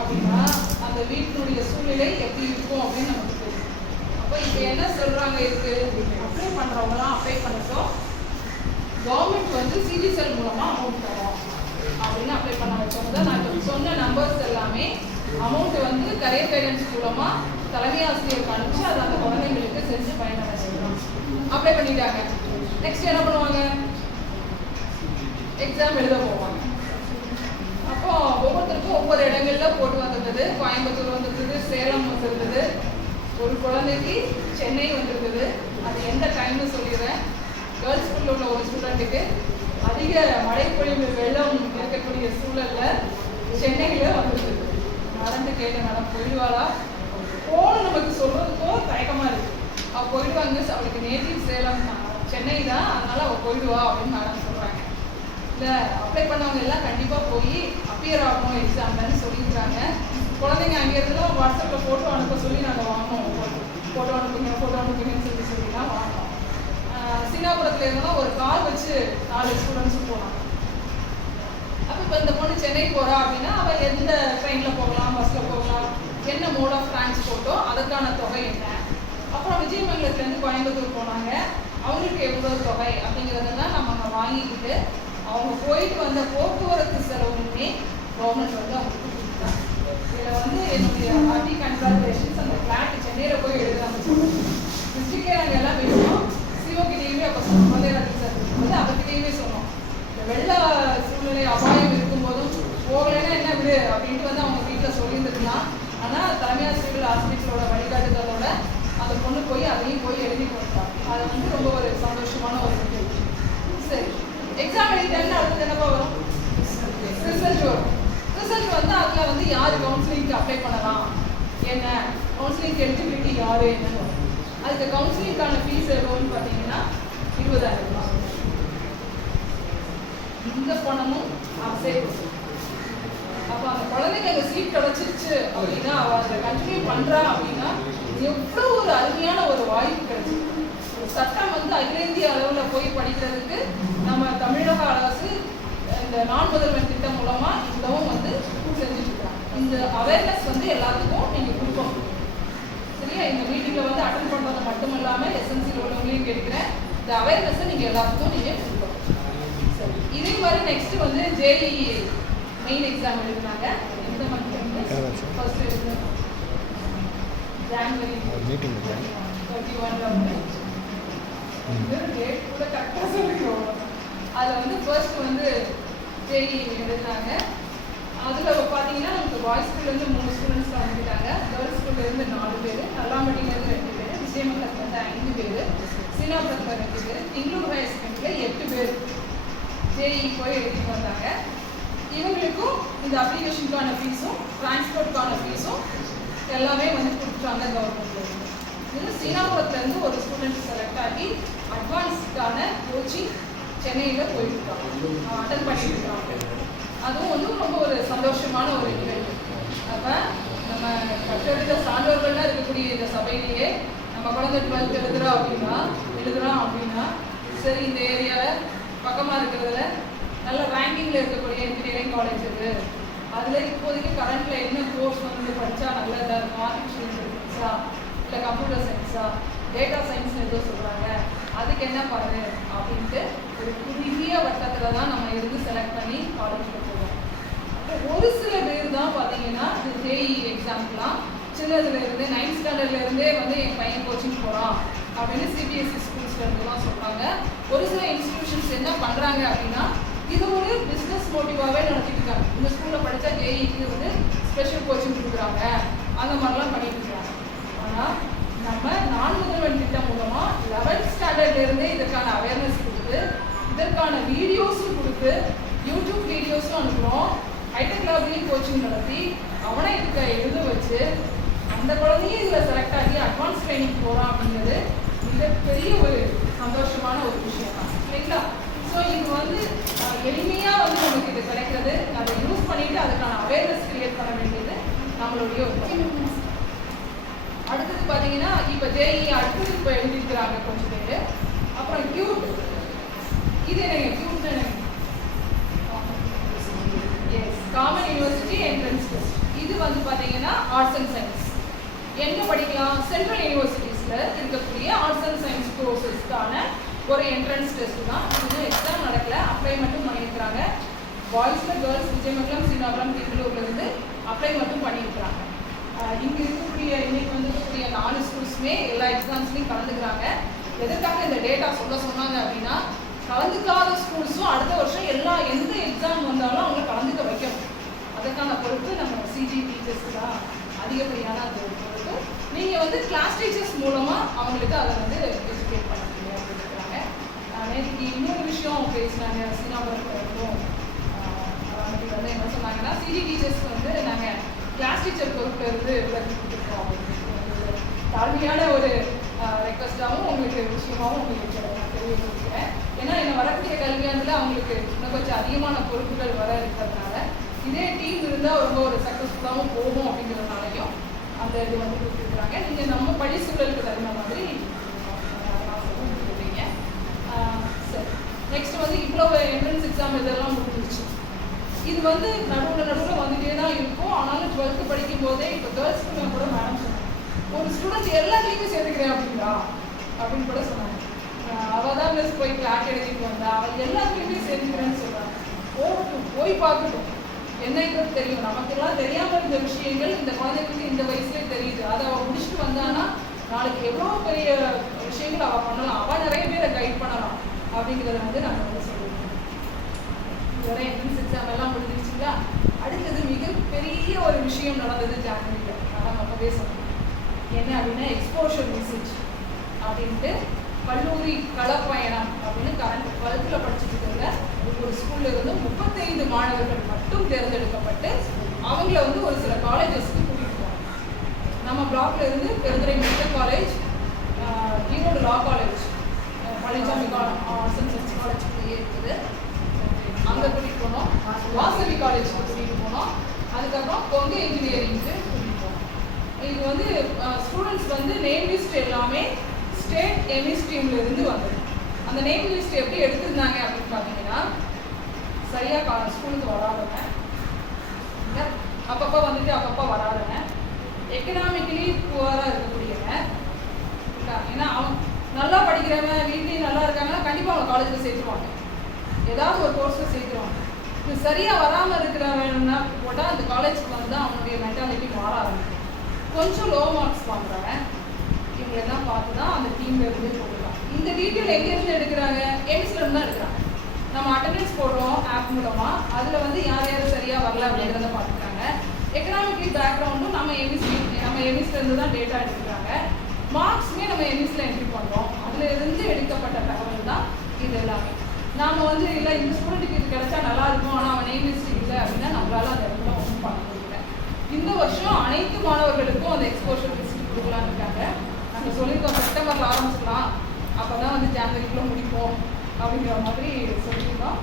அப்படின்னா அந்த வீட்டினுடைய சூழ்நிலை எப்படி இருக்கும் அப்படின்னு நமக்கு தெரியும். அப்போ இப்போ என்ன சொல்கிறாங்க, இதுக்கு அப்ளை பண்ணுறவங்களாம் அப்ளை பண்ணட்டும், கவர்மெண்ட் வந்து சிஜிசெல் மூலமாக அமௌண்ட் தரோம் அப்படின்னு அப்ளை பண்ண வச்சவங்க தான். நான் இப்போ சொன்ன நம்பர்ஸ் எல்லாமே அமௌண்ட் வந்து கரியர் கைடன்ஸ் மூலமாக தலைமை ஆசிரியருக்கு அனுப்பிச்சு அதை அந்த குழந்தைங்களுக்கு செஞ்சு பயனடைஞ்சிடலாம். அப்ளை பண்ணிட்டாங்க. நெக்ஸ்ட் என்ன பண்ணுவாங்க, எக்ஸாம் எழுத போவாங்க. அப்போ ஒவ்வொருத்தருக்கும் ஒவ்வொரு இடங்கள்ல போட்டு வந்திருந்தது. கோயம்புத்தூர் வந்திருந்தது, சேலம் வந்திருந்தது, ஒரு குழந்தைக்கு சென்னை வந்திருந்தது. அது எந்த டைம்னு சொல்லிடுறேன். கேர்ள்ஸ் ஸ்கூலில் உள்ள ஒரு ஸ்டூடெண்ட்டுக்கு அதிக மழைப்பொழிவு வெள்ளம் இருக்கக்கூடிய சூழலில் சென்னையில் வந்துருக்குது. நடந்து கேட்டு மேடம் போயிடுவாளா, போகணும் நமக்கு சொல்கிறதுக்கோ தயக்கமாக இருக்குது. அவள் போயிடுவாங்க, அவளுக்கு நேட்டிவ் சேலம் சென்னை தான், அதனால் அவள் போயிடுவா அப்படின்னு மேடம் சொல்கிறாங்க. இல்லை, அப்ளை பண்ணவங்க எல்லாம் கண்டிப்பாக போய் அப்பியர் ஆகணும் எக்ஸாம்லன்னு சொல்லியிருக்காங்க. குழந்தைங்க அங்கேருந்துலாம் வாட்ஸ்அப்பில் ஃபோட்டோ அனுப்ப சொல்லி நாங்கள் வாங்கினோம். ஃபோட்டோ அனுப்புங்கன்னு சொல்லி தான் வாங்கினோம். சீனாபுரத்தில் இருந்தால் ஒரு கார் வச்சு 4 ஸ்டூடெண்ட்ஸும் போனாங்க. அப்போ இப்போ இந்த பொண்ணு சென்னை போகிறா அப்படின்னா அவள் எந்த ட்ரெயினில் போகலாம், பஸ்ஸில் போகலாம், என்ன மோட் ஆஃப் டிரான்ஸ்போர்ட்டோ அதுக்கான தொகை என்ன. அப்புறம் விஜயமங்கலத்துலேருந்து கோயம்புத்தூர் போனாங்க, அவங்களுக்கு எவ்வளோ தொகை அப்படிங்கிறதெல்லாம் நம்ம அங்கே வாங்கிக்கிட்டு அவங்க போயிட்டு வந்த போக்குவரத்து செலவுமே கவர்மெண்ட் வந்து அவங்களுக்கு கொடுத்தாங்க. இதில் வந்து என்னுடைய ஹார்ட்டி கங்க்ராச்சுலேஷன்ஸ். அந்த கிளாட் சென்னையில் போய் எழுதாங்க. டிஸ்ட்ரிக்டே நாங்கள் எல்லாம் பேசுவோம். சிஓகிட்டேயுமே அப்போ மலையாள டீச்சர் வந்து அவர்கிட்டயுமே சொன்னோம். இந்த வெள்ள சூழ்நிலை அபாயம் இருக்கும்போதும் போகலைன்னா என்ன விடு அப்படின்ட்டு வந்து அவங்க வீட்டில் சொல்லியிருந்துருக்கலாம். ஆனால் தலைமையாசிரியர்கள் ஹாஸ்பிட்டலோட வழிகாட்டுதலோட அந்த பொண்ணு போய் அதையும் போய் எழுதி கொடுத்தாங்க. அது வந்து ரொம்ப ஒரு சந்தோஷமான ஒரு நிகழ்ச்சி. சரி, எக்ஸாம் எழுதிட்டாங்கன்னா அடுத்தது என்னப்பா வரும்? ரிசல்ட் வரும். ரிசல்ட் வந்து அதில் வந்து யார் கவுன்சிலிங்க்கு அப்ளை பண்ணலாம், என்ன கவுன்சிலிங் எலிஜிபிலிட்டி யார் என்னன்னு வரும். அதுக்கு கவுன்சிலிங்கான ஃபீஸ் எவ்வளோன்னு பார்த்தீங்கன்னா 20,000 ரூபாய். இந்த பணமும் சேர்த்து அப்போ அந்த குழந்தைக்கு அந்த சீட் கிடச்சிருச்சு அப்படின்னா அவள் அதில் கண்டினியூ பண்ணுறா அப்படின்னா எவ்வளோ ஒரு அருமையான ஒரு வாய்ப்பு கிடைச்சிருக்கு. ஒரு சட்டம் வந்து அகில இந்திய அளவில் போய் படிக்கிறதுக்கு நம்ம தமிழக அரசு இந்த நான் முதல்வன் திட்டம் மூலமாக இந்தவும் வந்து செஞ்சுட்டு இருக்காங்க. இந்த அவேர்னஸ் வந்து எல்லாத்துக்கும் நீங்கள் கொடுக்கணும். சரியா? இந்த மீட்டிங்கில் வந்து அட்டன் பண்ணுறது மட்டும் இல்லாமல் எஸ்என்சியில் உள்ளவங்களையும் கேட்குறேன், இந்த அவேர்னஸை நீங்கள் எல்லாத்துக்கும் நீங்கள் கொடுக்கணும். சரி, இதே மாதிரி நெக்ஸ்ட் வந்து ஜேஇஇ மெயின் எக்ஸாம் எழுதுனாங்க. எந்த மந்த் வந்து ஃபர்ஸ்ட் எழுதுனாங்க ஜனவரி 31 டேட் கூட கரெக்டாக சொல்லிக்கிறோம். அதில் வந்து ஃபர்ஸ்ட் வந்து ஜேஇஇ எழுதுனாங்க. அதில் பார்த்தீங்கன்னா நமக்கு பாய்ஸ் ஸ்கூல்லேருந்து 3 ஸ்டூடெண்ட்ஸ் தான் வந்துட்டாங்க. கேர்ள்ஸ் ஸ்கூல்லேருந்து 4 பேர், நல்லாம்பட்டியிலேருந்து 2 பேர், விஜயமங்கலத்துலேருந்து 5 பேர், சீனாபுரத்தில் 2 பேர், திங்களூர் ஹையர் செகண்டரியில் 8 பேர் ஜேஇஇ போய் எழுதிட்டு வந்தாங்க. இவங்களுக்கும் இந்த அப்ளிகேஷனுக்கான ஃபீஸும் டிரான்ஸ்போர்ட்டுக்கான ஃபீஸும் எல்லாமே வந்து கொடுத்துட்டாங்க கவர்மெண்ட்ல. இது சீனாபுரத்துலேருந்து ஒரு ஸ்டூடெண்ட் செலக்ட் ஆகி அட்வான்ஸ்க்கான கோச்சிங் சென்னையில் போயிருக்காங்க, அட்டன் பண்ணிட்டு இருக்காங்க. அதுவும் வந்து ரொம்ப ஒரு சந்தோஷமான ஒரு நிகழ்வு. அப்போ நம்ம கற்றறிந்த சான்றோர்கள்லாம் இருக்கக்கூடிய இந்த சபையிலேயே நம்ம குழந்தை 12th எழுதுறான் அப்படின்னா சரி, இந்த ஏரியாவில் பக்கமாக இருக்கிறதுல நல்ல ரேங்கிங்கில் இருக்கக்கூடிய இன்ஜினியரிங் காலேஜ் இது, அதில் இப்போதைக்கு கரண்ட்டில் என்ன கோர்ஸ் வந்து படித்தா நல்லதாக இருக்கும், ஆர்டிஃபிஷியல் இன்டெலிஜென்ஸா இல்லை கம்ப்யூட்டர் சயின்ஸா டேட்டா சயின்ஸ்னு ஏதோ சொல்கிறாங்க, அதுக்கு என்ன பாரு அப்படின்ட்டு ஒரு குறுகிய வட்டத்தில் தான் நம்ம இருந்து செலக்ட் பண்ணி காலேஜில் போவோம். ஒரு சில பேர் தான் பார்த்தீங்கன்னா இந்த ஜேஇஇ எக்ஸாம்க்குலாம் சின்னதுலேருந்து 9th ஸ்டாண்டர்ட்லேருந்தே வந்து என் பையன் கோச்சிங் போகிறான் அப்படின்னு சிபிஎஸ்சி ஸ்கூல்ஸ்லேருந்துலாம் சொல்கிறாங்க. ஒரு சில இன்ஸ்டிடியூஷன்ஸ் என்ன பண்ணுறாங்க அப்படின்னா இது ஒரு பிஸ்னஸ் மோட்டிவாகவே நடத்திட்டு இருக்காங்க. இந்த ஸ்கூலில் படித்தா ஜேஇக்கு வந்து ஸ்பெஷல் கோச்சிங் கொடுக்குறாங்க, அந்த மாதிரிலாம் பண்ணிட்டு இருக்காங்க. ஆனால் நம்ம நான் முதல்வன் திட்டம் மூலமாக 11th ஸ்டாண்டர்ட்லேருந்தே இதற்கான அவேர்னஸ் கொடுத்து இதற்கான வீடியோஸும் கொடுத்து யூடியூப் வீடியோஸும் அனுப்புகிறோம். ஹைடெக் லேப்லையும் கோச்சிங் நடத்தி அவனை இதுக்கு எழுத வச்சு அந்த குழந்தையும் இதில் செலக்ட் ஆகி அட்வான்ஸ் ட்ரைனிங் போகிறான் அப்படிங்கிறது மிகப்பெரிய ஒரு சந்தோஷமான ஒரு விஷயம் தான் இல்லைங்களா? ஸோ இது வந்து எளிமையாக வந்து நமக்கு இது கிடைக்கிறது, அதை யூஸ் பண்ணிட்டு அதுக்கான அவேர்னஸ் கிரியேட் பண்ண வேண்டியது நம்மளுடைய ஒரு. அடுத்தது பார்த்தீங்கன்னா இப்போ ஜேஇ அடுத்தது இப்போ எழுதியிருக்கிறாங்க கொஞ்சம் பேர். அப்புறம் கியூட், இது என்னங்க கியூட் என்னங்க? Yes, common university entrance test. இது வந்து பார்த்தீங்கன்னா ஆர்ட்ஸ் அண்ட் சயின்ஸ் எங்கே படிக்கலாம்? சென்ட்ரல் யூனிவர்சிட்டிஸில் இருக்கக்கூடிய ஆர்ட்ஸ் அண்ட் சயின்ஸ் கோர்சஸ்க்கான ஒரு என்ட்ரன்ஸ் டெஸ்ட் தான். இது எக்ஸாம் நடக்கல, அப்ளை மட்டும் பண்ணியிருக்கிறாங்க. பாய்ஸில் கேர்ள்ஸ் விஜயமங்கலம், சீனாபுரம், திங்களூர்லேருந்து அப்ளை மட்டும் பண்ணியிருக்கிறாங்க. இங்கே இருக்கக்கூடிய இன்னைக்கு வந்து இருக்கக்கூடிய 4 ஸ்கூல்ஸுமே எல்லா எக்ஸாம்ஸ்லையும் கலந்துக்கிறாங்க. எதற்காக இந்த டேட்டா சொன்னாங்க அப்படின்னா கலந்துக்காத ஸ்கூல்ஸும் அடுத்த வருஷம் எந்த எக்ஸாம் வந்தாலும் அவங்க கலந்துக்க வைக்கணும். அதற்கான பொறுப்பு நம்ம சிஜி டீச்சர்ஸ்க்கு தான் அதிகப்படியான அந்த பொறுப்பு. நீங்கள் வந்து கிளாஸ் டீச்சர்ஸ் மூலமாக அவங்களுக்கு அதை வந்து எஜுகேட் பண்ண முடியும் அப்படின்னு இருக்கிறாங்க. நேற்றுக்கு இன்னொரு விஷயம் பேசினாங்க சீனாபுரத்தில் இருந்தும். வந்து என்ன சொன்னாங்கன்னா சிஜி டீச்சர்ஸ்க்கு வந்து நாங்கள் கிளாஸ் டீச்சர் பொறுப்பில் இருந்து விலகி கொடுத்துருக்கோம் அப்படின்னு தாழ்மையான ஒரு ரெக்வஸ்டாகவும் உங்களுக்கு விஷயமாகவும் உங்களுக்கு நான் தெரியப்படுத்துகிறேன். ஏன்னா என்ன வரக்கூடிய கல்வியாண்டில் அவங்களுக்கு இன்னும் கொஞ்சம் அதிகமான பொறுப்புகள் வர இருக்கிறதுனால இதே டீம் இருந்தால் ரொம்ப ஒரு சக்ஸஸ்ஃபுல்லாகவும் போகும் அப்படிங்கிறதுனாலையும் அந்த இது வந்து கொடுத்துருக்குறாங்க. நீங்கள் நம்ம பள்ளி சூழலுக்கு தகுந்த மாதிரி கொடுத்துருக்கீங்க. சரி, நெக்ஸ்ட் வந்து இவ்வளோ என்ட்ரன்ஸ் எக்ஸாம் இதெல்லாம் முடிஞ்சிச்சு. இது வந்து நடுவில் வந்துட்டே தான் இருக்கும். ஆனாலும் 12th படிக்கும் போதே இப்போ கேர்ள்ஸ் ஸ்கூலில் கூட மேடம் சொன்னாங்க, ஒரு ஸ்டூடெண்ட் எல்லாத்துலேயுமே சேர்த்துக்கிறேன் அப்படிங்களா அப்படின்னு கூட சொன்னாங்க. அவள் தான் மிஸ் போய் கிளாஸ் எழுதிட்டு வந்தா, அவள் எல்லாத்துலேயுமே சேர்த்துக்கிறேன்னு சொல்கிறாங்க. போய் பார்க்கட்டும், என்னைக்கு தெரியும். நமக்கெல்லாம் தெரியாமல் இருந்த விஷயங்கள் இந்த குழந்தைங்களுக்கு இந்த வயசுலேயே தெரியுது. அதை அவள் முடிச்சுட்டு வந்தான்னா நாளைக்கு எவ்வளோ பெரிய விஷயங்கள் அவள் பண்ணலாம். அவள் நிறைய பேரை கைட் பண்ணலாம். அப்படிங்கிறத வந்து நாங்கள் வந்து சொல்லியிருக்கோம். இதோட என்ட்ரன்ஸ் எக்ஸாம் எல்லாம் முடிஞ்சிருச்சுங்களா. அடுத்தது மிகப்பெரிய ஒரு விஷயம் நடந்தது ஜான்வரியில். நான் அப்பவே சொன்னேன் என்ன அப்படின்னா எக்ஸ்போஷர் விசிட் அப்படின்ட்டு கல்லூரி களப்பயணம் அப்படின்னு கரண்ட் 12th படிச்சுட்டு இருக்கிற ஒரு ஸ்கூல்ல இருந்து 35 மாணவர்கள் மட்டும் தேர்ந்தெடுக்கப்பட்டு அவங்கள வந்து ஒரு சில காலேஜஸ்க்கு கூட்டிகிட்டு போவாங்க. நம்ம பிளாக்ல இருந்து Perundurai medical college, Erode law college, Palaniswami arts and science college இருக்குது, அங்கே கூட்டிகிட்டு போனோம். வாசவி காலேஜ்க்கு கூட்டிகிட்டு போனோம். அதுக்கப்புறம் கொங்கு இன்ஜினியரிங்க்கு கூட்டிகிட்டு போனோம். இது வந்து ஸ்டூடெண்ட்ஸ் வந்து நேம் லிஸ்ட் எல்லாமே ஸ்டேட் எம்இ ஸ்ட்ரீம்ல இருந்து வந்தது. அந்த நேம் லிஸ்ட் எப்படி எடுத்திருந்தாங்க அப்படின்னு பார்த்தீங்கன்னா, சரியாக ஸ்கூலுக்கு வராதவங்க, அப்பப்போ வந்துட்டு அப்பப்போ வராதவங்க, எக்கனாமிக்கலி புவராக இருக்கக்கூடியவங்க, ஏன்னா அவங்க நல்லா படிக்கிறவங்க வீட்லேயும் நல்லா இருக்காங்கன்னா கண்டிப்பாக அவங்க காலேஜில் சேர்த்துருவாங்க, ஏதாவது ஒரு கோர்ஸில் சேர்த்துருவாங்க. இது சரியாக வராமல் இருக்கிறவங்கன்னா போட்டால் அந்த காலேஜுக்கு வந்து தான் அவனுடைய மென்டாலிட்டி மாற ஆரம்பிக்கும். கொஞ்சம் லோ மார்க்ஸ் வாங்குறாங்க, இவங்களெல்லாம் பார்த்து தான் அந்த டீம்ல இருந்து போடுறாங்க. இந்த டீட்டெயில் எங்கேருந்து எடுக்கிறாங்க? எம்இஸ்லேருந்து தான் எடுக்கிறாங்க. நம்ம அட்டண்டன்ஸ் போடுறோம் ஆப் மூலமாக, அதில் வந்து யார் யார் சரியாக வரல அப்படிங்கிறத பார்த்துக்கிறாங்க. எக்கனாமிக்கலி பேக்ரவுண்டும் நம்ம எம்இஸ்லேருந்து தான் டேட்டா எடுத்துக்கிறாங்க. மார்க்ஸுமே நம்ம எம்இஸ்ல என்ட்ரி பண்ணுறோம். அதில் இருந்து எடுக்கப்பட்ட தகவல் தான் இது எல்லாமே. நாம் வந்து இல்லை இந்த ஸ்டூடெண்ட்டுக்கு இது கிடைச்சா நல்லா இருக்கும், ஆனால் அவன் நேம் லிஸ்ட் இல்லை அப்படின்னா நம்மளால அந்த இடத்துல ஒன்றும் பண்ண முடியல. இந்த வருஷம் அனைத்து மாணவர்களுக்கும் அந்த எக்ஸ்போஷர் விசிட் கொடுக்கலான்னு இருக்காங்க. நாங்கள் சொல்லியிருக்கோம் செப்டம்பரில் ஆரம்பிச்சிடலாம், அப்போ தான் வந்து ஜான்வரிக்குள்ளே முடிப்போம் அப்படிங்கிற மாதிரி சொல்லியிருக்கோம்.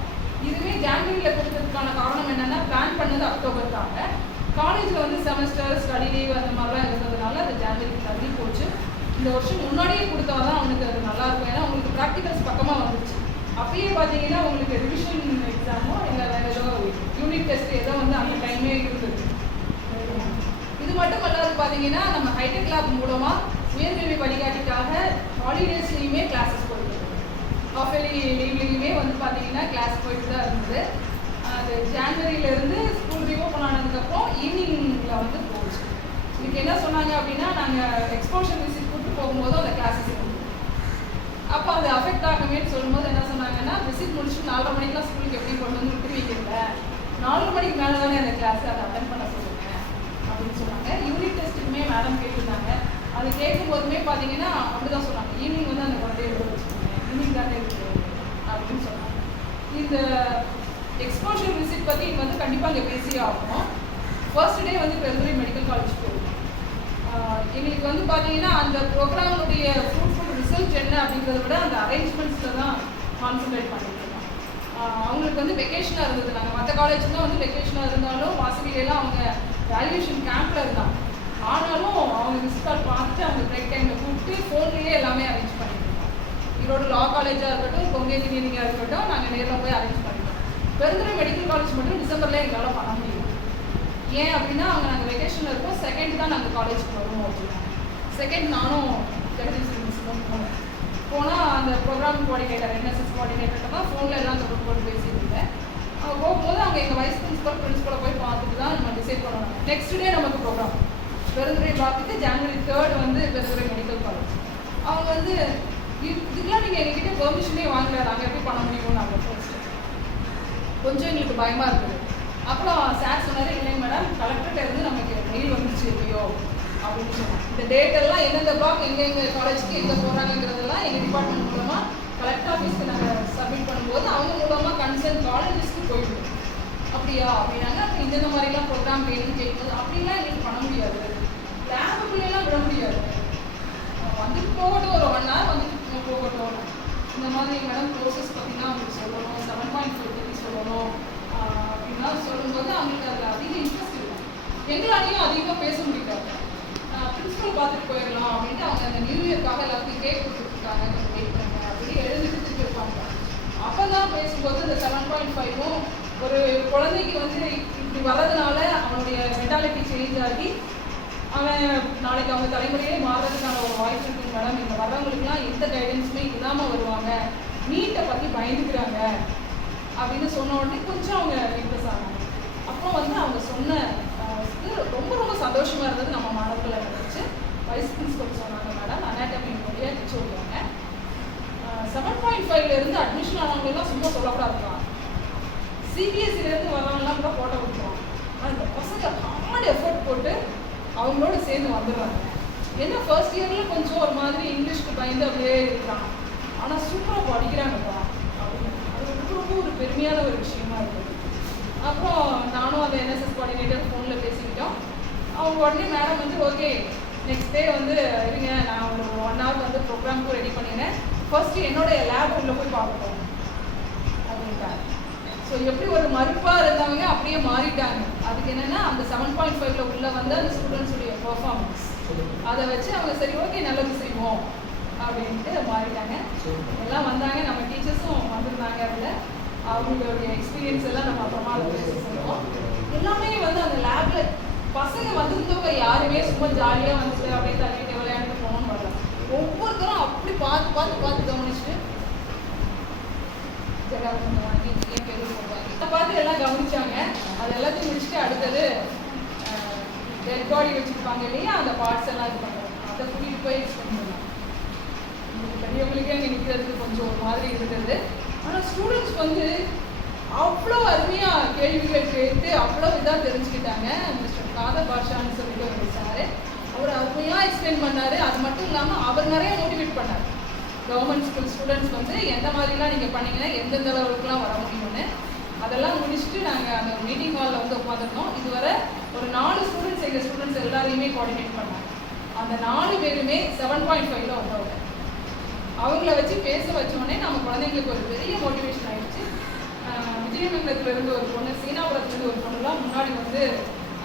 இதுவே ஜான்வரியில் கொடுத்ததுக்கான காரணம் என்னென்னா, பிளான் பண்ணது அக்டோபர் தாங்க. காலேஜில் வந்து செமஸ்டர் ஸ்டடி லீவ் அந்த மாதிரிலாம் இருந்ததுனால அது ஜான்வரிக்கு தள்ளி போச்சு. இந்த வருஷம் முன்னாடியே கொடுத்தா தான் அவனுக்கு அது நல்லாயிருக்கும். ஏன்னா உங்களுக்கு ப்ராக்டிகல்ஸ் பக்கமாக வந்துருச்சு. அப்பயே பார்த்தீங்கன்னா உங்களுக்கு ரிவிஷன் எக்ஸாமோ இல்லை வேறு ஏதோ யூனிட் டெஸ்ட் ஏதோ வந்து அந்த டைமே இருந்தது. இது மட்டும் அல்லாது பார்த்தீங்கன்னா நம்ம ஹைடெக் லேப் மூலமாக உயர்கல்வி வழிகாட்டிக்காக ஹாலிடேஸ்லையுமே கிளாஸஸ் போயிட்டு ஆஃபலி லீவ்லையுமே வந்து பார்த்தீங்கன்னா கிளாஸ் போயிட்டு தான் இருந்தது. அது ஜான்வரியிலேருந்து ஸ்கூல் ரீஓப்பன் ஆனதுக்கப்புறம் ஈவினிங்கில் வந்து போச்சு. இதுக்கு என்ன சொன்னாங்க அப்படின்னா, நாங்கள் எக்ஸ்போஷர் விசிட் கூப்பிட்டு போகும்போது அந்த கிளாஸஸ் இருந்தது. அப்போ அது அஃபெக்ட் ஆகுமேன்னு சொல்லும்போது என்ன சொன்னாங்கன்னா, விசிட் முடிச்சுட்டு 4:30 மணிக்கெலாம் ஸ்கூலுக்கு எப்படி கொண்டு வந்து விட்டு வைக்கிறத 4 மணிக்கு மேலே தானே அந்த கிளாஸை அதை அட்டன் பண்ண சொல்லுங்க அப்படின்னு சொன்னாங்க. யூனிட் டெஸ்ட்டுக்குமே மேடம் கேட்டிருந்தாங்க. அது கேட்கும் போதுமே பார்த்தீங்கன்னா அப்படி தான் சொன்னாங்க, ஈவினிங் வந்து அந்த குழந்தைய எழுத வச்சுக்கோங்க, ஈவினிங் தானே இருக்குது அப்படின்னு சொன்னாங்க. இந்த எக்ஸ்போஷர் விசிட் பற்றி வந்து கண்டிப்பாக அங்கே பேசியே ஆகணும். ஃபர்ஸ்ட் டே வந்து பெருந்துறை மெடிக்கல் காலேஜ் போயிருக்கோம். எங்களுக்கு வந்து பார்த்தீங்கன்னா அந்த ப்ரோக்ராமுடைய ஃப்ரூட்ஃபுல் ரிசல்ட் என்ன அப்படிங்கிறத விட அந்த அரேஞ்ச்மெண்ட்ஸில் தான் கான்சன்ட்ரேட் பண்ணிட்டு இருக்கோம். அவங்களுக்கு வந்து வெக்கேஷனாக இருந்தது. நாங்கள் மற்ற காலேஜில் வந்து வெக்கேஷனாக இருந்தாலும் வாசவிலாம் அவங்க வேல்யூஷன் கேம்பில் இருந்தாங்க. ஆனாலும் அவங்க மிஸ் கால் பார்த்துட்டு அவங்க பிரேக் டைமில் கூப்பிட்டு ஃபோன்லேயே எல்லாமே அரேஞ்ச் பண்ணியிருக்கோம். ஈரோடு லா காலேஜாக இருக்கட்டும், கொங்கு இன்ஜினியரிங்காக இருக்கட்டும், நாங்கள் நேரில் போய் அரேஞ்ச் பண்ணிட்டோம். பெருந்துறை மெடிக்கல் காலேஜ் மட்டும் டிசம்பர்லேயே எங்களால் பண்ண முடியும். ஏன் அப்படின்னா அவங்க நாங்கள் வெக்கேஷனில் இருக்கோம், செகண்ட் தான் நாங்கள் காலேஜுக்கு வருவோம் அப்படின்னா. செகண்ட் நானும் ஜெகதீஷ் மிஸ்ஸும் போனால் அந்த ப்ரோக்ராம் கோஆர்டினேட்டர் என்எஸ்எஸ் கோஆர்டினேட்டர் தான் ஃபோனில் எல்லாம் தொடர்பு போட்டு பேசியிருந்தேன். அவங்க போகும்போது அவங்க எங்கள் வைஸ் பிரின்சிபலை போய் பார்த்துட்டு தான் நம்ம டிசைட் பண்ணணும். நெக்ஸ்ட் டே நமக்கு ப்ரோக்ராம் பெருந்துறை பார்த்துட்டு ஜான்வரி 3rd வந்து பெருந்துறை மெடிக்கல் காலேஜ். அவங்க வந்து இதுக்கெலாம் நீங்கள் எங்ககிட்ட பெர்மிஷனே வாங்கல, நாங்கள் எப்படி பண்ண முடியும்னு நாங்கள் ஃபர்ஸ்ட்டு கொஞ்சம் எங்களுக்கு பயமாக இருக்குது. அப்புறம் சார் சொன்னார், இல்லைங்க மேடம் கலெக்டர்கிட்ட இருந்து நமக்கு மெயில் வந்துருச்சு எப்படியோ அப்படின்னு சொன்னாங்க. இந்த டேட்டெல்லாம் எந்தெந்த பிளாக் எங்கெங்க காலேஜுக்கு எங்கே போகிறாங்கிறதெல்லாம் எங்கள் டிபார்ட்மெண்ட் மூலமாக கலெக்டர் ஆஃபீஸ்க்கு நாங்கள் சப்மிட் பண்ணும்போது அவங்க மூலமாக கன்சர்ன் காலேஜஸ்க்கு போயிடுவோம். அப்படியா அப்படின்னாங்க. அப்போ இந்த மாதிரிலாம் ப்ரோக்ராம் வேணும்னு கேட்கும்போது அப்படின்லாம் எங்களுக்கு பண்ண முடியாது, லேபுக்குள்ளேலாம் விட முடியாது, வந்துட்டு போகட்டும் ஒரு 1 hour வந்துட்டு போகட்டும், இந்த மாதிரி மேடம் கோர்சஸ் பார்த்தீங்கன்னா அவங்களுக்கு சொல்லணும், 7.5 பற்றி சொல்லணும் அப்படின்னா சொல்லும்போது அவங்களுக்கு அதில் அதிக இன்ட்ரெஸ்ட் இல்லை. எங்களாலையும் அதிகமாக பேச முடியாது. பிரின்சிபல் பார்த்துட்டு போயிடலாம் அப்படின்ட்டு அவங்க அந்த நியூ இயர்க்காக எல்லாத்தையும் கேக் கொடுத்துருக்காங்க, கொஞ்சம் வெயிட் பண்ணுங்க அப்படின்னு எழுதிட்டு இருப்பாங்க. அப்போ தான் பேசும்போது இந்த 7.5ம் ஒரு குழந்தைக்கு வந்து இப்படி வர்றதுனால அவனுடைய மென்டாலிட்டி சேஞ்ச் ஆகி அவன் நாளைக்கு அவங்க தலைமுறையே மாறுறதுக்கான ஒரு வாய்ப்பு இருக்குது மேடம். இந்த வர்றவங்களுக்குலாம் எந்த கைடன்ஸுமே இல்லாமல் வருவாங்க, நீட்டை பற்றி பயந்துக்கிறாங்க அப்படின்னு சொன்ன உடனே கொஞ்சம் அவங்க இம்ப்ரெஸ் ஆனாங்க. அப்புறம் வந்து அவங்க சொன்ன ரொம்ப ரொம்ப சந்தோஷமாக இருந்தது. நம்ம மாணவர்களை நினைச்சு வைஸ் பிரின்சிபல் சொன்னாங்க, மேடம் அனாட்டமி வழியாக டீச்சர் வருவாங்க, 7.5லேருந்து அட்மிஷன் இருந்து வர்றவங்கலாம் கூட ஃபோட்டோ கொடுத்துருவாங்க. ஆனால் இந்த பசங்க ஹார்ட் எஃபர்ட் போட்டு அவங்களோட சேர்ந்து வந்துடுறாங்க. ஏன்னா ஃபர்ஸ்ட் இயரில் கொஞ்சம் ஒரு மாதிரி இங்கிலீஷ்க்கு பயந்து அப்படியே இருக்கிறாங்க, ஆனால் சூப்பராக படிக்கிறாங்கப்பா அப்படின்னு. அது ரொம்ப ஒரு பெருமையான ஒரு விஷயமா இருக்குது. அப்புறம் நானும் அந்த என்எஸ்எஸ் கோஆர்டினேட்டர் ஃபோனில் பேசிக்கிட்டோம். அவங்க உடனே மேடம் வந்து ஓகே நெக்ஸ்ட் டே வந்து இருங்க, நான் ஒரு 1 hour வந்து ப்ரோக்ராமுக்கும் ரெடி பண்ணிடுறேன், ஃபர்ஸ்ட்டு என்னோடைய லேப் உள்ளே போய் பார்ப்போம் அப்படின்ட்டாங்க. ஸோ எப்படி ஒரு மறுப்பாக இருந்தவங்க அப்படியே மாறிட்டாங்க. அதுக்கு என்னென்னா அந்த 7.5ல் உள்ள வந்து அந்த ஸ்டூடெண்ட்ஸுடைய பர்ஃபார்மன்ஸ் அதை வச்சு அவங்க சரி ஓகே நல்லது செய்வோம் அப்படின்ட்டு மாறிட்டாங்க. எல்லாம் வந்தாங்க, நம்ம டீச்சர்ஸும் வந்திருந்தாங்க. அதில் அவங்களுடைய எக்ஸ்பீரியன்ஸ் எல்லாம் நம்ம அப்புறமா பேச சொல்லுவோம். எல்லாமே வந்து அந்த லேபில் பசங்க வந்திருந்தவங்க யாருமே சும்மா ஜாலியாக வந்துட்டு அப்படியே தள்ளிட்டு விளையாண்டு போகணும்னு வரல. ஒவ்வொருத்தரும் அப்படி பார்த்து கவனிச்சுட்டு இதை பார்த்து எல்லாம் கவனிச்சாங்க. அது எல்லாத்தையும் முடிச்சுட்டு அடுத்தது டெட் பாடி வச்சுருப்பாங்க இல்லையா, அந்த பார்ட்ஸ் எல்லாம் இது பண்ணுறாங்க. அதை கூட்டிகிட்டு போய் எக்ஸ்பிளைன் பண்ணலாம். பெரியவங்களுக்கே அங்கே நிற்கிறதுக்கு கொஞ்சம் ஒரு மாதிரி இருந்தது. ஆனால் ஸ்டூடெண்ட்ஸ் வந்து அவ்வளோ அருமையாக கேள்விகள் கேட்டு அவ்வளோ இதாக தெரிஞ்சுக்கிட்டாங்க. மிஸ்டர் காதர் பாஷான்னு சொல்லிட்டு ஒரு சார், அவர் அருமையாக எக்ஸ்பிளைன் பண்ணார். அது மட்டும் இல்லாமல் அவர் நிறைய மோட்டிவேட் பண்ணார். கவர்மெண்ட் ஸ்கூல் ஸ்டூடெண்ட்ஸ் வந்து எந்த மாதிரிலாம் நீங்கள் பண்ணிங்கன்னா எந்தெந்த லெவலுக்குலாம் வர முடியும்னு. அதெல்லாம் முடிச்சுட்டு நாங்கள் அந்த மீட்டிங் ஹாலில் வந்து உட்காந்துருந்தோம். இதுவரை ஒரு 4 ஸ்டூடெண்ட்ஸ் எங்கள் ஸ்டூடெண்ட்ஸ் எல்லாரையுமே கோஆர்டினேட் பண்ணாங்க. அந்த 4 பேருமே 7.5ல் வந்தவங்க. அவங்கள வச்சு பேச வச்சோடனே நம்ம குழந்தைங்களுக்கு ஒரு பெரிய மோட்டிவேஷன் ஆகிடுச்சு. விஜயமங்கலத்துலேருந்து ஒரு பொண்ணு, சீனாபுரத்துலேருந்து ஒரு பொண்ணுலாம் முன்னாடி வந்து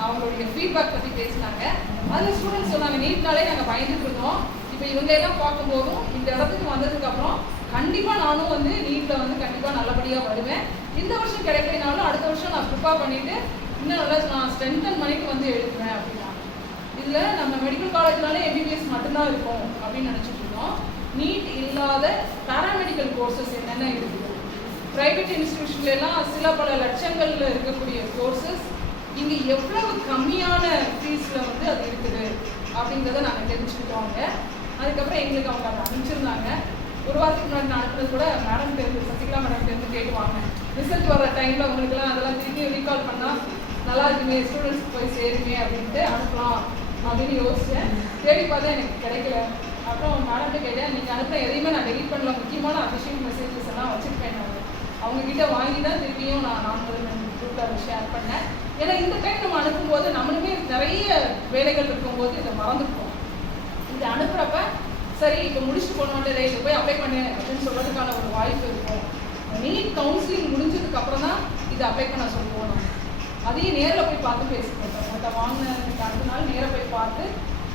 அவங்களுடைய ஃபீட்பேக் பற்றி பேசினாங்க. அதில் ஸ்டூடெண்ட்ஸ் சொன்னாங்க, நீட்னாலே நாங்கள் பயந்துட்டு இருந்தோம், இப்போ இவங்க எல்லாம் பார்க்கும்போதும் இந்த இடத்துக்கு வந்ததுக்கப்புறம் கண்டிப்பாக நானும் வந்து நீட்டில் வந்து கண்டிப்பாக நல்லபடியாக வருவேன். இந்த வருஷம் கிடைக்கலனாலும் அடுத்த வருஷம் நான் ப்ரிப்பேர் பண்ணிவிட்டு இன்னும் நல்லா நான் ஸ்ட்ரென்தன் பண்ணிட்டு வந்து எழுதுவேன் அப்படின்னா. இதில் நம்ம மெடிக்கல் காலேஜ்னாலே எம்பிபிஎஸ் மட்டும்தான் இருக்கும் அப்படின்னு நினச்சிட்டு இருக்கோம். நீட் இல்லாத பேராமெடிக்கல் கோர்சஸ் என்னென்ன இருக்குது, ப்ரைவேட் இன்ஸ்டிடியூஷன்லாம் சில பல லட்சங்களில் இருக்கக்கூடிய கோர்சஸ் இங்கே எவ்வளவு கம்மியான ஃபீஸில் வந்து அது இருக்குது அப்படிங்கிறத நாங்கள் தெரிஞ்சுக்கிட்டோங்க. அதுக்கப்புறம் எங்களுக்கு அவங்க அதை அனுப்பிச்சிருந்தாங்க. ஒரு வாரத்துக்கு முன்னாடி நான் அனுப்புறது கூட மேடம் தெரிஞ்சு சசிகலா மேடம் தெரிஞ்சு கேட்டுவாங்க. ரிசல்ட் வர டைமில் அவங்களுக்குலாம் அதெல்லாம் திருப்பி ரீகால் பண்ணால் நல்லா இருக்குமே, ஸ்டூடெண்ட்ஸ்க்கு போய் சேருமே அப்படின்ட்டு அனுப்பலாம் அப்படின்னு யோசித்தேன். தேடி பார்த்தா எனக்கு கிடைக்கல. அப்புறம் மேடம்கிட்ட கேட்டேன், நீங்கள் அனுப்புகிற எதையுமே நான் டெலிட் பண்ணல, முக்கியமான அஃபிஷியல் மெசேஜஸ் எல்லாம் வச்சுருப்பேன். நான் அவங்கக்கிட்ட வாங்கி தான் திருப்பியும் நான் குரூப்பில் அதை ஷேர் பண்ணேன். ஏன்னா இந்த டைம் நம்ம அனுப்பும்போது நம்மளுமே நிறைய வேலைகள் இருக்கும்போது இதை மறந்துருக்கோம். இதை அனுப்புகிறப்ப சரி இப்போ முடிச்சுட்டு போனோம்ல, இதை போய் அப்ளை பண்ணு அப்படின்னு சொல்கிறதுக்கான ஒரு வாய்ப்பு இருக்கும். நீட் கவுன்சிலிங் முடிஞ்சதுக்கப்புறம் தான் இதை அப்ளை பண்ண சொல்லுவோம். நம்ம அதையும் நேரில் போய் பார்த்து பேசிக்கிறோம். அதை வாங்கினதுக்கு அடுத்த நாள் நேராக போய் பார்த்து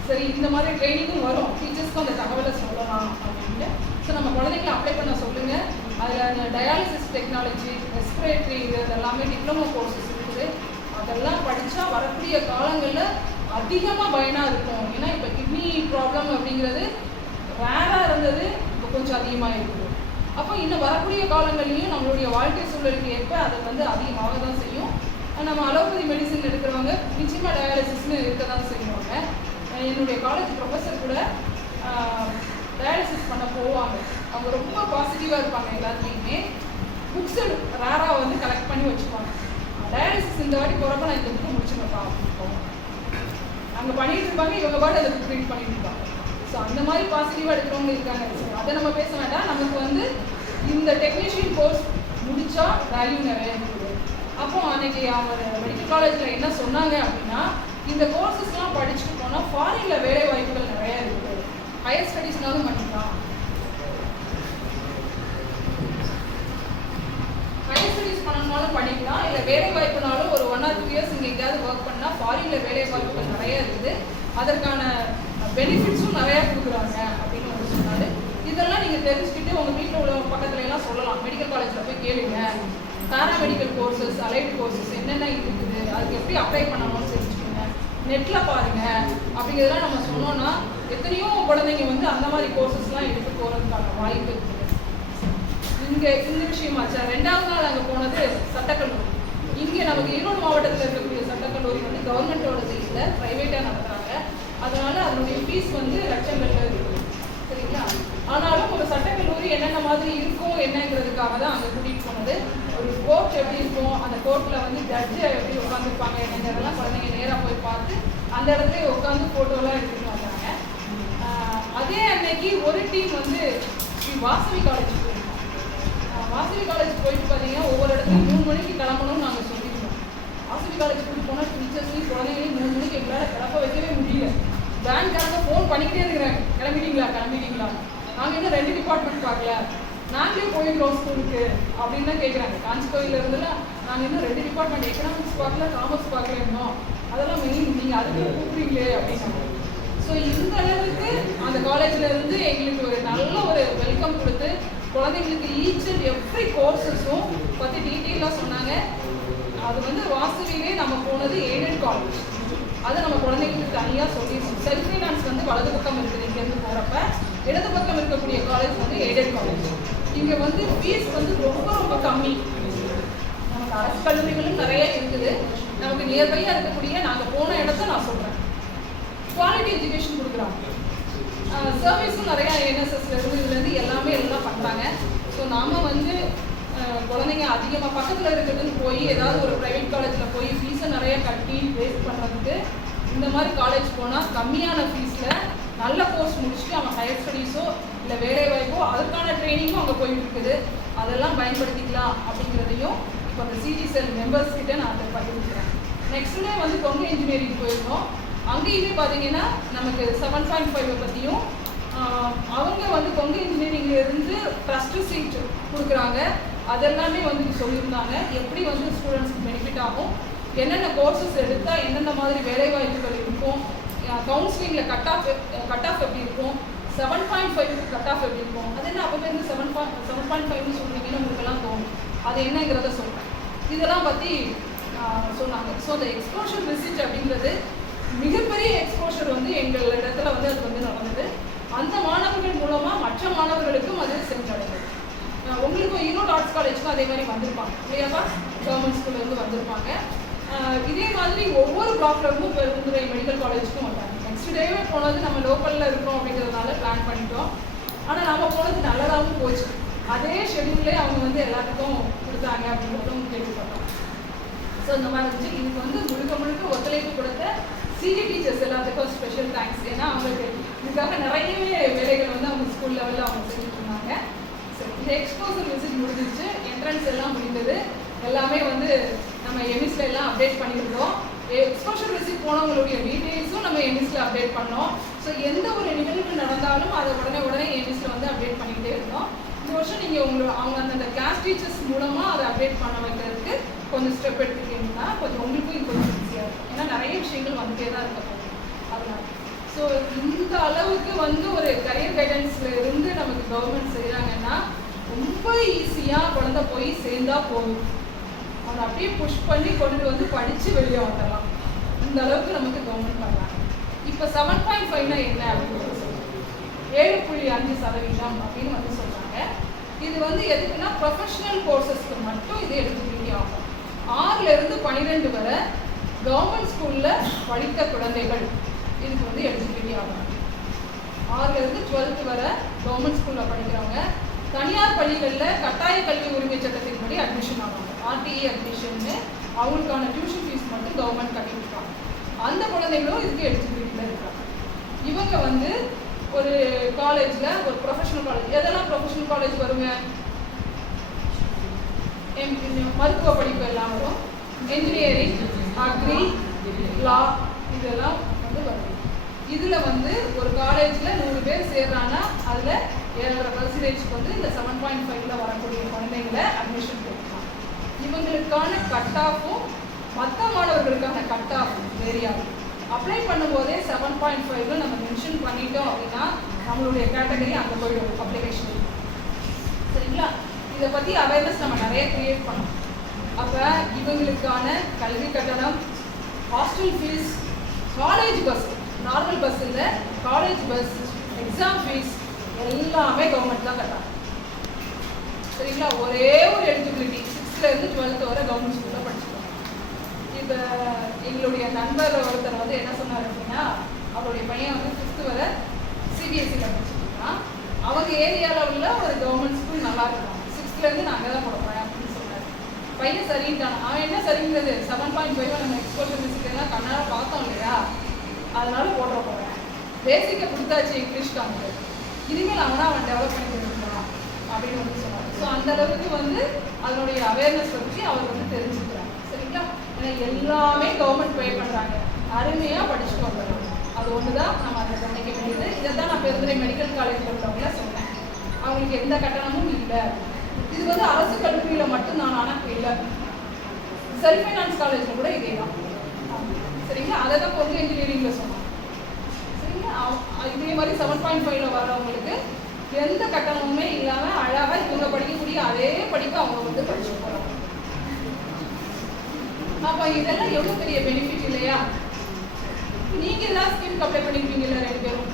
சரி இந்த மாதிரி ட்ரைனிங்கும் வரும், டீச்சர்ஸ்க்கும் அந்த தகவலை சொல்லலாம் அப்படின்ட்டு. ஸோ நம்ம குழந்தைங்களை அப்ளை பண்ண சொல்லுங்கள். அதில் அந்த டயாலிசிஸ் டெக்னாலஜி, ரெஸ்பிரேட்டரி இதெல்லாமே டிப்ளமோ கோர்சஸ் இருக்குது. அதெல்லாம் படித்தா வரக்கூடிய காலங்களில் அதிகமாக பயனாக இருக்கும். ஏன்னா இப்போ கிட்னி ப்ராப்ளம் அப்படிங்கிறது ரேராக இருந்தது, இப்போ கொஞ்சம் அதிகமாக இருக்குது. அப்போ இன்னும் வரக்கூடிய காலங்கள்லையும் நம்மளுடைய வாழ்க்கை சூழலுக்கு ஏற்ப அதை வந்து அதிகமாக தான் செய்யும். நம்ம அலோபதி மெடிசன் எடுக்கிறவங்க நிச்சயமாக டயாலிசிஸ்னு இருக்க தான் செய்வாங்க. என்னுடைய காலேஜ் ப்ரொஃபஸர் கூட டயாலிசிஸ் பண்ண போவாங்க. அவங்க ரொம்ப பாசிட்டிவாக இருப்பாங்க. எல்லாத்துலேயுமே புக்ஸ் ரேராக வந்து கலெக்ட் பண்ணி வச்சுப்பாங்க. டயாலிசிஸ் இந்த வாட்டி போகிறப்ப நான் இந்த புக்கு முடிச்சுங்கப்பா அப்படின்னு போவோம். அங்கே பண்ணிகிட்டு இருப்பாங்க, இவங்க பாட்டு அதை புக் ரீட் பண்ணிட்டு இருப்பாங்க. ஸோ அந்த மாதிரி பாசிட்டிவாக எடுக்கிறவங்க இருக்காங்க. அதை நம்ம பேச வேண்டாம். நமக்கு வந்து இந்த டெக்னீஷியன் கோர்ஸ் முடித்தா வேல்யூ நிறைய இருக்குது. அப்போ அன்றைக்கி அவங்க மெடிக்கல் காலேஜில் என்ன சொன்னாங்க அப்படின்னா, இந்த கோர்சஸ்லாம் படிச்சுட்டு போனால் ஃபாரினில் வேலை வாய்ப்புகள் நிறையா இருக்குது, ஹையர் ஸ்டடீஸ்னாலும் பண்ணிக்கலாம். ஹையர் ஸ்டடீஸ் பண்ணணுனாலும் பண்ணிக்கலாம், இல்லை வேலை வாய்ப்புனாலும் ஒரு 1 or 2 years இங்கே எங்கேயாவது ஒர்க் பண்ணால் ஃபாரினில் வேலை வாய்ப்புகள் நிறையா இருக்குது, அதற்கான பெனிஃபிட்ஸும் நிறையா கொடுக்குறாங்க அப்படின்னு வந்து சொன்னார். இதெல்லாம் நீங்கள் தெரிஞ்சுக்கிட்டு உங்கள் வீட்டில் உள்ள பக்கத்துல எல்லாம் சொல்லலாம். மெடிக்கல் காலேஜில் போய் கேளுங்க, பேராமெடிக்கல் கோர்சஸ், அலைடு கோர்சஸ் என்னென்ன இருக்குது, அதுக்கு எப்படி அப்ளை பண்ணணும்னு தெரிஞ்சுக்கோங்க, நெட்டில் பாருங்கள் அப்படிங்கிறதெல்லாம் நம்ம சொன்னோன்னா எத்தனையோ குழந்தைங்க வந்து அந்த மாதிரி கோர்சஸ்லாம் எடுத்து போகிறதுக்கான வாய்ப்பு இருக்குது. இங்கே இந்த விஷயமாச்சா. 2வது நாள் அங்கே போனது சட்டக்கல்லூரி. இங்கே நமக்கு ஈரோடு மாவட்டத்தில் இருக்கக்கூடிய சட்டக்கல்லூரி வந்து கவர்மெண்ட்டோட இல்லை, ப்ரைவேட்டாக நடத்துகிறாங்க. அதனால அதனுடைய ஃபீஸ் வந்து லட்சங்களில் இருக்குது, சரிங்களா. ஆனாலும் ஒரு சட்டக்கல்லூரி என்னென்ன மாதிரி இருக்கும் என்னங்கிறதுக்காக தான் அங்கே கூட்டிகிட்டு போனது. ஒரு கோர்ட் எப்படி இருக்கும், அந்த கோர்ட்டில் வந்து ஜட்ஜு எப்படி உட்காந்துருப்பாங்க என்னங்கிறதெல்லாம் குழந்தைங்க நேராக போய் பார்த்து அந்த இடத்துல உட்காந்து ஃபோட்டோலாம் எடுத்துகிட்டு வந்தாங்க. அதே அன்னைக்கு ஒரு டீம் வந்து ஸ்ரீ வாசவி காலேஜ் போயிருக்கோம். வாசவி காலேஜ் போயிட்டு பார்த்தீங்கன்னா ஒவ்வொரு இடத்துலையும் 3 மணிக்கு கிளம்பணும்னு நாங்கள் சொல்லியிருந்தோம். வாசவி காலேஜ் போயிட்டு போனால் டீச்சர்ஸையும் குழந்தைங்களையும் 3 மணிக்கு எங்களால் கிளப்ப வைக்கவே முடியல. பேங்க்காரங்க ஃபோன் பண்ணிக்கிட்டே இருக்கிறாங்க, கிளம்பிட்டீங்களா. நாங்கள் இன்னும் 2 டிபார்ட்மெண்ட் பார்க்கல, நாங்களே போயிருக்கிறோம் ஸ்கூலுக்கு அப்படின்னு தான் கேட்குறாங்க. காஞ்சி கோயிலில் இருந்தெல்லாம் நாங்கள் இன்னும் 2 டிபார்ட்மெண்ட், எக்கனாமிக்ஸ் பார்க்கல, காமர்ஸ் பார்க்கல இருந்தோம், அதெல்லாம் மெயின் நீங்கள் அதுக்கு கூப்பிடுறீங்களே அப்படின்னு. ஸோ இந்த அளவுக்கு அந்த காலேஜில் இருந்து எங்களுக்கு ஒரு நல்ல ஒரு வெல்கம் கொடுத்து குழந்தைங்களுக்கு ஈச் அண்ட் எவ்ரி கோர்ஸஸும் பற்றி டீட்டெயிலாக சொன்னாங்க. அது வந்து வாசவிலே நம்ம போனது எய்டட் காலேஜ், அதை நம்ம குழந்தைங்களுக்கு தனியாக சொல்லிடுவோம். செல்ஃப் ஃபைனான்ஸ் வந்து வலது பக்கம் இருக்குது, இங்கேருந்து போகிறப்ப இடது பக்கம் இருக்கக்கூடிய காலேஜ் வந்து எய்டட் காலேஜ். இங்கே வந்து ஃபீஸ் வந்து ரொம்ப ரொம்ப கம்மி. நமக்கு அரசு கல்லூரிகளும் நிறைய இருக்குது, நமக்கு நியர்பையாக இருக்கக்கூடிய நாங்கள் போன இடத்த நான் சொல்கிறேன். குவாலிட்டி எஜுகேஷன் கொடுக்குறாங்க, சர்வீஸும் நிறையா என்எஸ்எஸ்லேருந்து இதுலேருந்து எல்லாமே எல்லாம் பண்ணுறாங்க. ஸோ நாம் வந்து குழந்தைங்க அதிகமாக பக்கத்தில் இருக்கிறதுன்னு போய் ஏதாவது ஒரு ப்ரைவேட் காலேஜில் போய் ஃபீஸை நிறைய கட்டி வேஸ்ட் பண்ணுறதுக்கு இந்த மாதிரி காலேஜ் போனால் கம்மியான ஃபீஸில் நல்ல கோர்ஸ் முடிச்சுட்டு அவன் ஹையர் ஸ்டடீஸோ இல்லை வேலைவாய்ப்போ அதுக்கான ட்ரைனிங்கும் அங்கே போயிட்டு இருக்குது, அதெல்லாம் பயன்படுத்திக்கலாம் அப்படிங்கிறதையும் இப்போ அந்த சிஜிசெல் மெம்பர்ஸ் கிட்ட நான் அதை பகிர்ந்துக்கிறேன். நெக்ஸ்ட் டே வந்து கொங்கு இன்ஜினியரிங் போயிருந்தோம். அங்கேயுமே பார்த்தீங்கன்னா நமக்கு 7.5 பற்றியும் அவங்க வந்து கொங்கு இன்ஜினியரிங்லேருந்து ட்ரஸ்ட் சீட் கொடுக்குறாங்க, அதெல்லாமே வந்து சொல்லியிருந்தாங்க. எப்படி வந்து ஸ்டூடெண்ட்ஸ்க்கு பெனிஃபிட் ஆகும், என்னென்ன கோர்சஸ் எடுத்தால் எந்தெந்த மாதிரி வேலைவாய்ப்புகள் இருக்கும், கவுன்சிலிங்கில் கட் ஆஃப் எப்படி இருக்கும், 7.5 கட் ஆஃப் எப்படி இருக்கும், அது என்ன அப்போ இருந்து 7.5 சொல்கிறீங்கன்னு உங்களுக்கெல்லாம் தோணும், அது என்னங்கிறத சொல்கிறேன். இதெல்லாம் பற்றி சொன்னாங்க. ஸோ அந்த எக்ஸ்போஷர் விசிட் அப்படிங்கிறது மிகப்பெரிய எக்ஸ்போஷர் வந்து எங்கள் இடத்துல வந்து அது வந்து நடந்தது. அந்த மாணவர்கள் மூலமாக மற்ற மாணவர்களுக்கும் அது சென்றடைந்தது. உங்களுக்கும் ஈரோடு ஆர்ட்ஸ் காலேஜுக்கும் அதே மாதிரி வந்திருப்பாங்க இல்லையாப்பா, கவர்மெண்ட் ஸ்கூல்லேருந்து வந்திருப்பாங்க. இதே மாதிரி ஒவ்வொரு பிளாக்ல இருந்தும் பெருந்துறை மெடிக்கல் காலேஜுக்கும் வந்தாங்க. நெக்ஸ்ட் டேவே போனது நம்ம லோக்கலில் இருக்கிறோம் அப்படிங்கிறதுனால பிளான் பண்ணிட்டோம். ஆனால் நம்ம போனது நல்லதாகவும் போச்சு. அதே ஷெடியூல்லே அவங்க வந்து எல்லாத்துக்கும் கொடுத்தாங்க அப்படிங்கிறதும் கேள்விப்பட்டோம். ஸோ இந்த மாதிரி இருந்துச்சு. இதுக்கு வந்து முழுக்க ஒத்துழைப்பு கொடுத்த சிஜி டீச்சர்ஸ் எல்லாத்துக்கும் ஸ்பெஷல் தேங்க்ஸ். ஏன்னா அவங்களுக்கு இதுக்காக நிறையவே வேலைகள் வந்து அவங்க ஸ்கூல் லெவலில் அவங்க செஞ்சுட்டு இருந்தாங்க. சரி, இந்த எக்ஸ்போசர் விசிட் முடிஞ்சிச்சு, என்ட்ரன்ஸ் எல்லாம் முடிந்தது, எல்லாமே வந்து நம்ம எம்இஸ்ல எல்லாம் அப்டேட் பண்ணியிருந்தோம். எக்ஸ்போஷர் விசிட் போனவங்களுடைய டீட்டெயில்ஸும் நம்ம எம்இஸ்ல அப்டேட் பண்ணோம். ஸோ எந்த ஒரு நிகழ்வு நடந்தாலும் அதை உடனே எம்இஸ்ல வந்து அப்டேட் பண்ணிக்கிட்டே இருந்தோம். இந்த வருஷம் நீங்கள் அவங்க அந்த கிளாஸ் டீச்சர்ஸ் மூலமாக அதை அப்டேட் பண்ண வைக்கிறதுக்கு கொஞ்சம் ஸ்டெப் எடுத்துக்கிட்டிங்கன்னா கொஞ்சம் உங்களுக்கும் இது கொஞ்சம் ஈஸியாக இருக்கும். ஏன்னா நிறைய விஷயங்கள் வந்துட்டே தான் இருக்க போகுது அதனால. ஸோ இந்த அளவுக்கு வந்து ஒரு கரியர் கைடன்ஸ்ல இருந்து நமக்கு கவர்மெண்ட் செய்கிறாங்கன்னா ரொம்ப ஈஸியாக குழந்தை போய் சேர்ந்தா போதும், அதை அப்படியே புஷ் பண்ணி கொண்டு வந்து படித்து வெளியே வந்துடலாம். இந்த அளவுக்கு நமக்கு கவர்மெண்ட் பண்ணலாம். இப்போ 7.5 என்ன அப்படின்னு சொல்லுவாங்க, 7.5% அப்படின்னு வந்து சொல்கிறாங்க. இது வந்து எதுக்குன்னா ப்ரொஃபஷனல் கோர்சஸ்க்கு மட்டும் இது எலிஜிபிலிட்டி ஆகும். 6லேருந்து 12 வரை கவர்மெண்ட் ஸ்கூலில் படித்த குழந்தைகள் இதுக்கு வந்து எலிஜிபிலிட்டி ஆகும். 6லேருந்து 12th வரை கவர்மெண்ட் ஸ்கூலில் படிக்கிறவங்க தனியார் பள்ளிகளில் கட்டாய கல்வி உரிமை சட்டத்தின்படி அட்மிஷன் ஆவாங்க. ஆர்டிஇ அட்மிஷன்னு அவங்களுக்கான டியூஷன் ஃபீஸ் மட்டும் கவர்மெண்ட் கட்டியிருக்காங்க. அந்த குழந்தைகளும் இதுக்கு எலிஜிபிலிட்டியில் இருக்காங்க. இவங்க வந்து ஒரு காலேஜில் ஒரு ப்ரொஃபஷனல் காலேஜ், எதெல்லாம் ப்ரொஃபஷனல் காலேஜ் வருங்க, மருத்துவ படிப்பு எல்லாம் வரும், என்ஜினியரிங், அக்ரி, லா, இதெல்லாம் வந்து வரும். இதில் வந்து ஒரு காலேஜில் 100 பேர் சேர்றாங்கன்னா அதில் 7.5% வந்து இந்த 7.5 வரக்கூடிய குழந்தைங்களை அட்மிஷன் கொடுக்கலாம். இவங்களுக்கான கட் ஆஃபும் மற்ற மாணவர்களுக்கான கட் ஆஃபும் வேரியாகும். அப்ளை பண்ணும்போதே 7.5 நம்ம மென்ஷன் பண்ணிட்டோம் அப்படின்னா நம்மளுடைய கேட்டகரி அங்கே போயிடும் அப்ளிகேஷன். சரிங்களா? இதை பற்றி அவேர்னஸ் நம்ம நிறைய கிரியேட் பண்ணோம். அப்போ இவங்களுக்கான கல்வி கட்டணம், hostel fees, college bus, normal bus இல்லை காலேஜ் பஸ், எக்ஸாம் ஃபீஸ் எல்லாமே கவர்மெண்ட் தான் கட்டுறாங்க. சரிங்களா? ஒரே ஒரு எலிஜிபிலிட்டி 6லேருந்து 12th வரை கவர்மெண்ட் ஸ்கூலில் படிச்சுக்கோங்க. இப்போ எங்களுடைய நண்பர் ஒருத்தர் வந்து என்ன சொன்னார் அப்படின்னா, அவருடைய பையன் வந்து 5th வரை சிபிஎஸ்சியில் படிச்சுருக்கான். அவங்க ஏரியாவில் உள்ள ஒரு கவர்மெண்ட் ஸ்கூல் நல்லா இருக்கும், 6லேருந்து நான் அங்கே தான் போடுறேன் அப்படின்னு சொன்னார். பையன் சரின்ட்டான். அவன் என்ன சரிங்கிறது 7.5 நம்ம எக்ஸ்போஷர் மிஸ்லாம் கண்ணால பார்த்தோம் இல்லையா, அதனால போடுற போகிறேன். பேசிக்கை கொடுத்தாச்சு இங்கிலீஷ்க்கு அவனுக்கு, இனிமேல் அவன் டெவலப் பண்ணி கொடுத்துருக்கான் அப்படின்னு வந்து சொன்னாங்க. ஸோ அந்த அளவுக்கு வந்து அதனுடைய அவேர்னஸ் வச்சு அவர் வந்து தெரிஞ்சுக்கிறாங்க. சரிங்களா? ஏன்னா எல்லாமே கவர்மெண்ட் பே பண்ணுறாங்க, அருமையாக படிச்சுட்டு வந்துடுறாங்க. அது ஒன்று தான் நம்ம அதை கவனிக்க வேண்டியது. இதை தான் நான் பெருந்துறை மெடிக்கல் காலேஜ் உள்ளவங்கள சொன்னேன், அவங்களுக்கு எந்த கட்டணமும் இல்லை. இது வந்து அரசு கல்லூரியில் மட்டும்தான், ஆனால் இல்லை செல்ஃப் ஃபைனான்ஸ் காலேஜில் கூட இதே தான். சரிங்களா? அதை தான் பொது இன்ஜினியரிங்கில் சொன்னோம். சரிங்களா? இதே மாதிரி 7.5 வர்றவங்களுக்கு எந்த கட்டணமுமே இல்லாமல் அழகாக இவங்க படிக்கக்கூடிய அதே படிப்பு அவங்க வந்து படிச்சு போகிறாங்க. அப்போ இதெல்லாம் எவ்வளோ பெரிய பெனிஃபிட் இல்லையா? நீங்கள் எல்லாம் ஸ்கீமுக்கு அப்ளை பண்ணியிருப்பீங்கல்ல 2 பேரும்,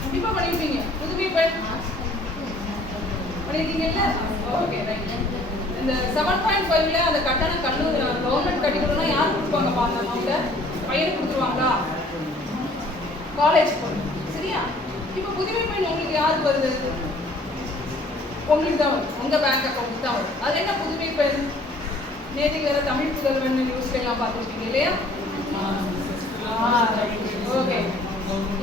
கண்டிப்பாக பண்ணியிருப்பீங்க. புதுமை பெண் பண்ணியிருக்கீங்கல்ல? Okay right. இந்த 7.5ல அந்த கட்டணம் கவர்மெண்ட் கட்டி கொடுத்தா யார் கொடுப்பாங்க? பார்த்தாங்க அவங்க பையனுக்கு கொடுத்துருவாங்களா? காலேஜ் போய். சரியா? இப்போ புதுமை பெண் உங்களுக்கு யாருக்கு வருது? உங்களுக்கு தான் வரும், உங்கள் பேங்க் அக்கௌண்ட் தான் வரும். அது என்ன புதுமை பெண்? நேற்றுக்கு வேற தமிழ் புதல்வன் நியூஸ்ல எல்லாம் பார்த்துருக்கீங்க இல்லையா? ஓகே.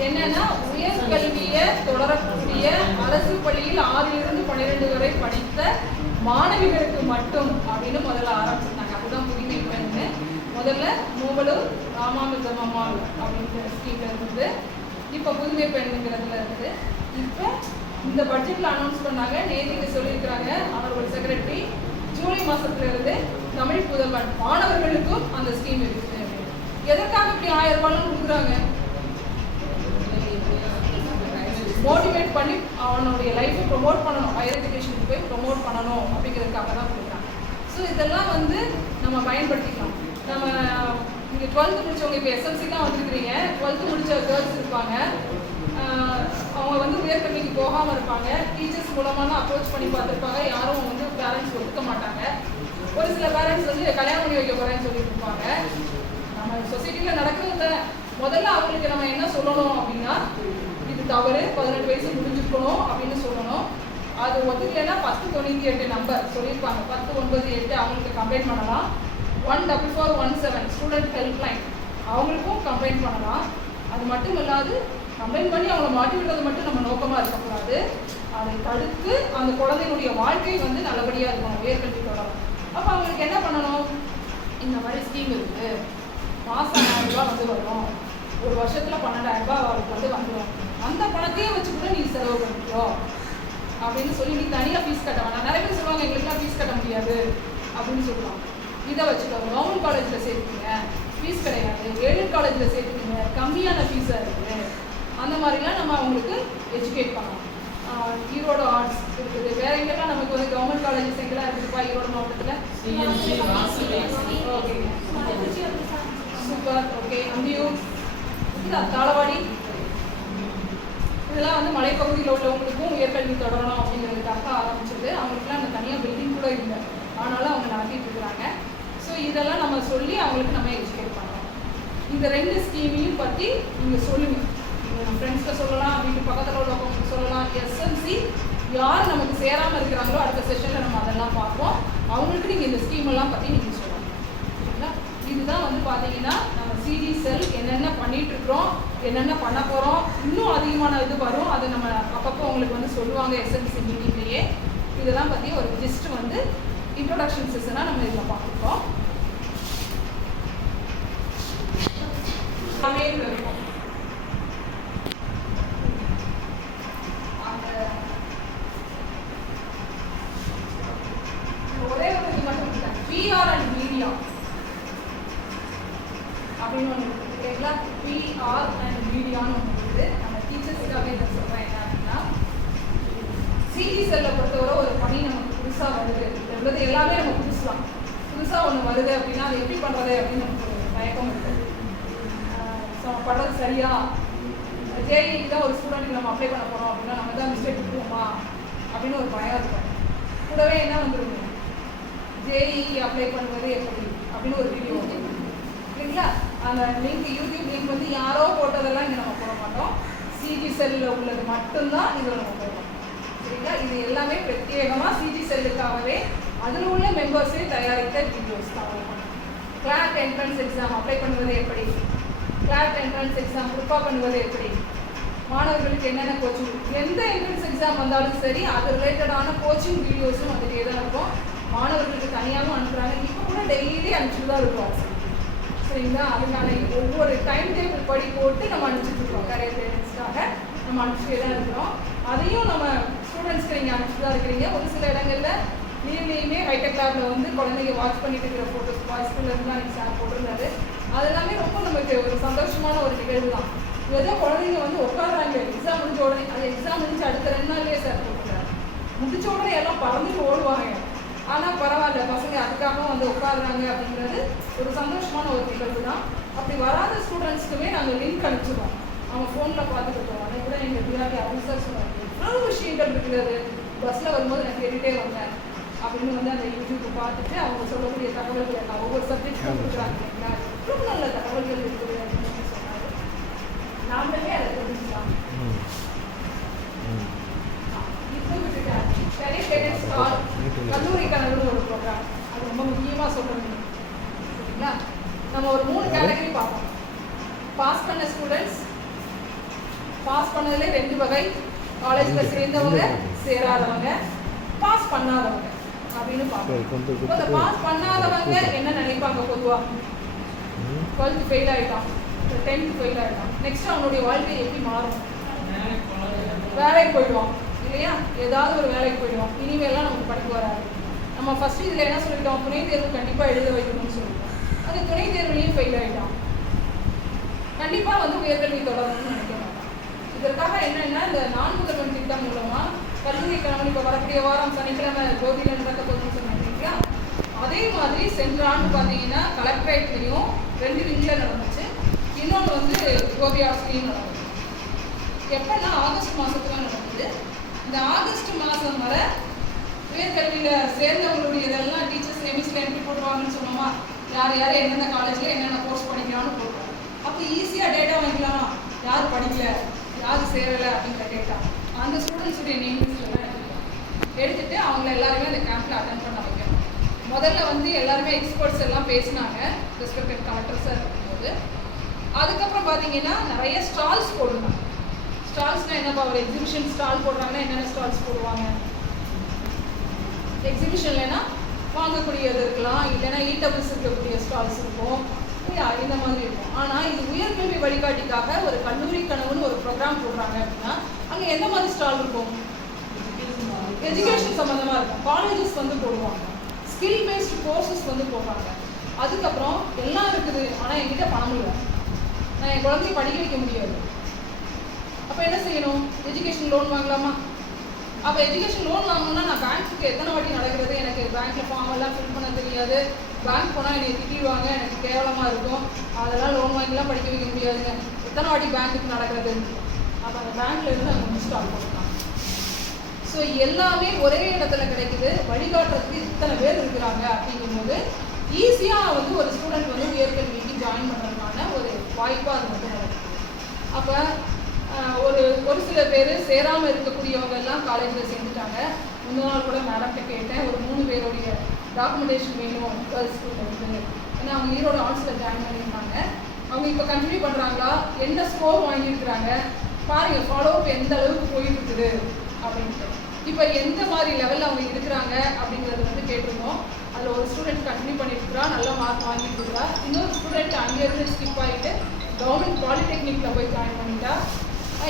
என்னன்னா உயர்கல்வியை தொடரக்கூடிய அரசு பள்ளியில் 6லிருந்து 12 வரை படித்த மாணவிகளுக்கு மட்டும் அப்படின்னு முதல்ல ஆரம்பிச்சிருந்தாங்க. அதுதான் புதுமை பெண்ணு. முதல்ல மூவலூர் ராமாமிர்தம் அம்மாள் அப்படிங்கிற ஸ்கீம்ல இருந்தது, இப்போ புதுமை பெண்ணுங்கிறதுல இருக்குது. இப்போ இந்த பட்ஜெட்ல அனௌன்ஸ் பண்ணாங்க, நேற்றுக்கு சொல்லியிருக்கிறாங்க அவர்கள் செக்ரட்டரி, ஜூலை மாசத்துல இருந்து தமிழ் புதல்வன் மாணவர்களுக்கும் அந்த ஸ்கீம் இருக்குது. எதற்காக இப்படி 1000 ரூபாய் கொடுக்குறாங்க? மோட்டிவேட் பண்ணி அவனுடைய லைஃப்பை ப்ரொமோட் பண்ணணும், ஹையர் எஜுகேஷனுக்கு போய் ப்ரொமோட் பண்ணணும் அப்படிங்கிறதுக்காக தான் கொடுக்குறாங்க. ஸோ இதெல்லாம் வந்து நம்ம பயன்படுத்திக்கலாம். நம்ம இங்கே 12th முடிச்சவங்க இப்போ எஸ்எல்சி தான் வந்துருக்கிறீங்க, 12th முடிச்ச கேர்ள்ஸ் இருப்பாங்க, அவங்க வந்து உயர்கல்விக்கு போகாமல் இருப்பாங்க, டீச்சர்ஸ் மூலமாக தான் அப்ரோச் பண்ணி பார்த்துருப்பாங்க, யாரும் வந்து பேரண்ட்ஸ் ஒத்துக்க மாட்டாங்க. ஒரு சில பேரண்ட்ஸ் வந்து கல்யாணம் பண்ணி வைக்க போகிறேன்னு சொல்லிட்டு இருப்பாங்க. நம்ம சொசைட்டியில் நடக்கிறத முதல்ல அவங்களுக்கு நம்ம என்ன சொல்லணும் அப்படின்னா, இது தவறு, 18 வயசு முடிஞ்சிருக்கணும் அப்படின்னு சொல்லணும். அது ஒத்துக்கலைன்னா 1098 நம்பர் சொல்லியிருப்பாங்க, 1098 அவங்களுக்கு கம்ப்ளைண்ட் பண்ணலாம். 14417 ஸ்டூடெண்ட் ஹெல்ப்லைன் அவங்களுக்கும் கம்ப்ளைண்ட் பண்ணலாம். அது மட்டும் இல்லாது கம்ப்ளைண்ட் பண்ணி அவங்கள மாட்டி விடுறது மட்டும் நம்ம நோக்கமாக இருக்கக்கூடாது, அதை தடுத்து அந்த குழந்தைகளுடைய வாழ்க்கை வந்து நல்லபடியாக இருக்கணும், உயர்கல்வி தொடரும். அப்போ அவங்களுக்கு என்ன பண்ணணும்? இந்த மாதிரி ஸ்கீம் இருக்குது, மாதம் 1000 ரூபா வந்து வரும், ஒரு வருஷத்தில் 12,000 ரூபாய் அவருக்கு வந்து வந்துடும், அந்த பணத்தையே வச்சு கூட நீ செலவு பண்ணிக்கோ அப்படின்னு சொல்லி நீ தனியாக ஃபீஸ் கட்ட வேணாம். நிறைய பேர் சொல்லுவாங்க எங்களுக்குலாம் ஃபீஸ் கட்ட முடியாது அப்படின்னு சொல்லுவாங்க. இதை வச்சுக்கோ, கவர்மெண்ட் காலேஜில் சேர்த்துக்கீங்க, ஃபீஸ் கிடையாது, எய்டட் காலேஜில் சேர்த்துக்கீங்க, கம்மியான ஃபீஸாக இருக்குது, அந்த மாதிரிலாம் நம்ம அவங்களுக்கு எஜுகேட் பண்ணலாம். ஈரோடு ஆர்ட்ஸ் இருக்குது, வேற எங்கெல்லாம் நமக்கு வந்து கவர்மெண்ட் காலேஜஸ் எங்கெல்லாம் இருக்குதுப்பா ஈரோடு மாவட்டத்தில்? Okay super. Okay, Anthiyur, Thalavadi, இதெல்லாம் வந்து மலைப்பகுதியில் உள்ளவங்களுக்கும் உயர்கல்வி தொடரணும் அப்படிங்கிறதுக்காக ஆரம்பிச்சது. அவங்களுக்குலாம் அந்த தனியாக பில்டிங் கூட இல்லை, ஆனாலும் அவங்க நடத்திட்டு இருக்கிறாங்க. ஸோ இதெல்லாம் நம்ம சொல்லி அவங்களுக்கு நம்ம எஜுகேட் பண்ணலாம். இந்த 2 ஸ்கீமையும் பற்றி நீங்கள் சொல்லுங்கள், நீங்கள் ஃப்ரெண்ட்ஸ்கிட்ட சொல்லலாம், வீட்டு பக்கத்தில் உள்ளவங்களுக்கு சொல்லலாம். எஸ்எல்சி யார் நமக்கு சேராமல் இருக்கிறாங்களோ அடுத்த செஷனில் நம்ம அதெல்லாம் பார்ப்போம், அவங்களுக்கு நீங்கள் இந்த ஸ்கீமெல்லாம் பற்றி நீங்கள் சொல்லலாம். சரிங்களா? இதுதான் வந்து பார்த்தீங்கன்னா நம்ம சிடி செல் என்னென்ன பண்ணிட்டு இருக்கிறோம், என்னென்ன பண்ண போகிறோம், இன்னும் அதிகமான இது வரும், அது நம்ம அப்பப்போ உங்களுக்கு வந்து சொல்லுவாங்க எஸ்எல்சி மீட்டிங்லேயே. இதெல்லாம் பற்றி ஒரு ஜிஸ்ட் வந்து இன்ட்ரோடக்ஷன் செஷனாக நம்ம இதில் பார்த்துருக்கோம். இருக்கும் ஒரே ஒரு இது மட்டும் இல்லை, பிஆர் அண்ட் மீடியா அப்படின்னு ஒன்று இருக்குங்களா? பிஆர் அண்ட் மீடியான்னு ஒன்று இருக்குது. நம்ம டீச்சர்ஸுக்காக இதை சொல்கிறேன். என்ன அப்படின்னா, சிடி செல்லை பொறுத்தவரை ஒரு பணி நமக்கு புதுசாக வருது என்பது எல்லாமே நம்ம புதுசாக ஒன்று வருது அப்படின்னா அதை எப்படி பண்ணுறது அப்படின்னு நமக்கு ஒரு தயக்கம் இருக்குது. நம்ம பண்ணுறது சரியா, ஜேஇக்கு தான் ஒரு ஸ்டூடெண்ட்டுக்கு நம்ம அப்ளை பண்ண போகிறோம் அப்படின்னா நம்ம தான் மிஸ்டேக் கொடுப்போமா அப்படின்னு ஒரு பயம் இருக்கும். கூடவே என்ன வந்துருங்க, ஜேஇ அப்ளை பண்ணுவது எப்படி அப்படின்னு ஒரு வீடியோ இல்லைங்களா? அந்த லிங்க், யூடியூப் லிங்க் வந்து யாரோ போட்டதெல்லாம் இங்கே நம்ம போட மாட்டோம், சிடி செல்லில் உள்ளது மட்டும்தான் இதில் நம்ம போடுறோம். சரிங்களா? சரிங்களா? இது எல்லாமே பிரத்யேகமாக சிஜி செல்லுக்காகவே அதில் உள்ள மெம்பர்ஸே தயாரித்த வீடியோஸ் தான். கிளாட் என்ட்ரன்ஸ் எக்ஸாம் அப்ளை பண்ணுவது எப்படி, கிளாட் என்ட்ரன்ஸ் எக்ஸாம் ப்ரிப்பேர் பண்ணுவது எப்படி, மாணவர்களுக்கு என்னென்ன கோச்சிங், எந்த என்ட்ரன்ஸ் எக்ஸாம் வந்தாலும் சரி அது ரிலேட்டடான கோச்சிங் வீடியோஸும் வந்துட்டே தான் இருக்கும். மாணவர்களுக்கு தனியாகவும் அனுப்புகிறாங்க. இப்போ கூட டெய்லி அனுப்பிச்சுட்டு தான் இருக்கும் சரிங்களா? அதுக்கான ஒவ்வொரு டைம் டேபிள் படி போட்டு நம்ம அனுப்பிச்சுட்ருக்கோம். கரியர் கைடன்ஸ்க்காக நம்ம அனுப்பிச்சுட்டே தான் இருக்கிறோம். அதையும் நம்ம ஸ்டூடெண்ட்ஸ்க்கு நீங்கள் அனுப்பிச்சு தான் இருக்கிறீங்க. ஒரு சில இடங்களில் லீவ்லேயுமே ஹைடெக் லேபில் வந்து குழந்தைங்க வாட்ச் பண்ணிட்டு இருக்கிற ஃபோட்டோஸ் பாய்ஸ் ஸ்கூல்லேருந்து தான் எனக்கு சார் போட்டிருந்தாரு. அது எல்லாமே ரொம்ப நமக்கு ஒரு சந்தோஷமான ஒரு நிகழ்வு தான். ஏதோ குழந்தைங்க வந்து உட்காடுறாங்க எக்ஸாம் முடிஞ்ச உடனே, அது எக்ஸாம் முடிஞ்சு அடுத்த 2 நாள்லேயே சார் போட்டுருக்காரு. முடிச்ச உடனே எல்லாம் பறந்துட்டு ஓடுவாங்க. ஆனால் பரவாயில்ல, பசங்க அதுக்காக வந்து உட்காடுறாங்க அப்படிங்கிறது ஒரு சந்தோஷமான ஒரு நிகழ்வு தான். அப்படி வராத ஸ்டூடெண்ட்ஸ்க்குமே நாங்கள் லிங்க் அனுப்பிச்சிடுவோம். அவங்க ஃபோனில் பார்த்துட்டு இருக்கோம். அதை கூட எங்கள் பிள்ளைக்கு அவங்க சார் சொன்னாங்க, எவ்வளோ விஷயங்கள் இருக்கிறது, பஸ்ஸில் வரும்போது நான் கேட்டுகிட்டே வந்தேன் அப்படின்னு வந்து அந்த யூடியூப்பை பார்த்துட்டு அவங்க சொல்லக்கூடிய தகவல்கள் எல்லாம் ஒவ்வொரு சப்ஜெக்ட்டும் கொடுக்குறாங்க இல்லைங்களா, ரொம்ப நல்ல தகவல்கள் இருக்குது அப்படின்னு சொன்னார். நாமளே அதை தெரிஞ்சுக்கலாம். இப்போ விட்டுட்டேன் கரியர் கைடன்ஸ் கல்லூரி கனவுன்னு ஒரு ப்ரோக்ராம், அது ரொம்ப முக்கியமாக சொல்லணும் சரிங்களா? நம்ம ஒரு 3 கேட்டகரி பார்ப்போம். பாஸ் பண்ண ஸ்டூடெண்ட்ஸ், பாஸ் பண்ணதுல 2 வகை, காலேஜில் சேர்ந்தவங்க சேராதவங்க, பாஸ் பண்ணாதவங்க அப்படின்னு பார்ப்போம். இந்த பாஸ் பண்ணாதவங்க என்ன நினைப்பாங்க? பொதுவாக 12th ஃபெயில் ஆகிட்டான், 10th ஃபெயில் ஆகிட்டான், நெக்ஸ்ட் அவனுடைய வாழ்க்கை எப்படி மாறும்? வேலைக்கு போயிடுவான் இல்லையா? ஏதாவது ஒரு வேலைக்கு போயிடுவான். இனிமேலாம் நமக்கு படிக்க வராது. நம்ம ஃபஸ்ட்டு இதில் என்ன சொல்லிட்டோம், துணை தேர்வு கண்டிப்பாக எழுத வைக்கணும்னு சொல்லிட்டோம். அது துணை தேர்வுலையும் ஃபெயில் ஆகிட்டான், கண்டிப்பாக வந்து உயர்கல்வி தொடரணும்னு நினைக்க மாட்டான். இதற்காக என்னென்னா இந்த 4 முதல்வன் திட்டம் மூலமாக கல்லூரி கணவன் இப்போ வரக்கூடிய வாரம் சனிக்கிழமை கோபியில் நடக்க போகுதுன்னு சொன்னாங்க இல்லையா? அதே மாதிரி சென்ற ஆண்டு பார்த்தீங்கன்னா கலெக்டரேட்லேயும் 2 விங்கில் நடந்துச்சு. இன்னொன்று வந்து கோபி ஆசிரியும் நடந்தது. எப்போன்னா ஆகஸ்ட் மாதத்துல நடந்தது. இந்த ஆகஸ்ட் மாதம் வர உயர்கல்வியில் சேர்ந்தவங்களுடைய இதெல்லாம் டீச்சர்ஸ் எமிஸில் என்ட்ரி போடுவாங்கன்னு சொன்னோமா, யார் யார் எந்தெந்த காலேஜில் என்னென்ன கோர்ஸ் படிக்கலாம்னு போடுவாங்க. அப்போ ஈஸியாக டேட்டா வாங்கிக்கலாமா, யார் படிக்கல யார் சேரலை அப்படிங்கிற டேட்டா அந்த ஸ்டூடெண்ட்ஸுடைய நேம்ஸ்லாம் எடுத்துகிட்டு அவங்கள எல்லாருமே அந்த கேம்பில் அட்டென்ட் பண்ண வைக்கணும். முதல்ல வந்து எல்லாருமே எக்ஸ்பர்ட்ஸ் எல்லாம் பேசினாங்க ரெஸ்பெக்டட் கலெக்டர்ஸாக இருக்கும்போது. அதுக்கப்புறம் பார்த்தீங்கன்னா நிறைய ஸ்டால்ஸ் போடுறாங்க. ஸ்டால்ஸ்னால் என்னப்பா, ஒரு எக்ஸிபிஷன் ஸ்டால் போடுறாங்கன்னா என்னென்ன ஸ்டால்ஸ் போடுவாங்க? எக்ஸிபிஷன்லனா வாங்கக்கூடியது இருக்கலாம், இல்லைன்னா ஈட்டபிள்ஸ் இருக்கக்கூடிய ஸ்டால்ஸ் இருக்கும், இந்த மாதிரி இருக்கும். ஆனால் இது உயர்கல்வி வழிகாட்டிக்காக ஒரு கல்லூரி கனவுன்னு ஒரு ப்ரோக்ராம் போடுறாங்க அப்படின்னா அங்கே எந்த மாதிரி ஸ்டால் இருக்கும்? எஜுகேஷன் சம்மந்தமாக இருக்கும். காலேஜஸ் வந்து போடுவாங்க, ஸ்கில் பேஸ்டு கோர்சஸ் வந்து போடுறாங்க. அதுக்கப்புறம் எல்லாம் இருக்குது, ஆனால் என்கிட்ட பணம் இல்லை, நான் என் குழந்தைய படிக்க வைக்க முடியாது. அப்போ என்ன செய்யணும்? எஜுகேஷன் லோன் வாங்கலாமா? அப்போ எஜுகேஷன் லோன் வாங்கணும்னா நான் பேங்க்குக்கு எத்தனை வாட்டி நடக்கிறது? எனக்கு பேங்க்கில் ஃபார்ம் எல்லாம் ஃபில் பண்ண தெரியாது, பேங்க் போனால் என்னை திட்டிடுவாங்க, எனக்கு கேவலமாக இருக்கும், அதெல்லாம் லோன் வாங்கிலாம் படிக்க வைக்க முடியாதுங்க. எத்தனை வாட்டி பேங்க்குக்கு நடக்கிறது? அப்போ அந்த பேங்க்கில் இருந்து அங்கே முடிச்சுட்டு போட்டுருக்காங்க. ஸோ எல்லாமே ஒரே இடத்துல கிடைக்குது, வழிகாட்டுறதுக்கு இத்தனை பேர் இருக்கிறாங்க. அப்படிங்கும்போது ஈஸியாக வந்து ஒரு ஸ்டூடெண்ட் வந்து உயர்கல்விக்கு ஜாயின் பண்ணுறதுக்கான ஒரு வாய்ப்பாக அது வந்து நடக்குது. அப்போ ஒரு சில பேர் சேராமல் இருக்கக்கூடியவங்க எல்லாம் காலேஜில் சேர்ந்துட்டாங்க. முந்தின நாள் கூட மேடம்கிட்ட கேட்டேன், ஒரு 3 பேருடைய டாக்குமெண்டேஷன் வேணும் கேர்ள்ஸ் ஸ்கூலில் இருக்குது. ஏன்னா அவங்க ஈரோடு ஆர்ட்ஸில் ஜாயின் பண்ணியிருந்தாங்க. அவங்க இப்போ கண்டினியூ பண்ணுறாங்களா, என்ன ஸ்கோர் வாங்கியிருக்கிறாங்க பாருங்கள், ஃபாலோ அப் எந்த அளவுக்கு போயிட்டு இருக்குது அப்படின்ட்டு. இப்போ எந்த மாதிரி லெவலில் அவங்க இருக்கிறாங்க அப்படிங்கிறது வந்து கேட்டிருந்தோம். அதில் ஒரு ஸ்டூடெண்ட் கண்டினியூ பண்ணிட்டுருக்கா, நல்ல மார்க் வாங்கிட்டு இருக்கா. இன்னொரு ஸ்டூடெண்ட் அங்கேருந்து ஸ்கிப் ஆகிட்டு கவர்மெண்ட் பாலிடெக்னிக்கில் போய் ஜாயின் பண்ணிட்டா.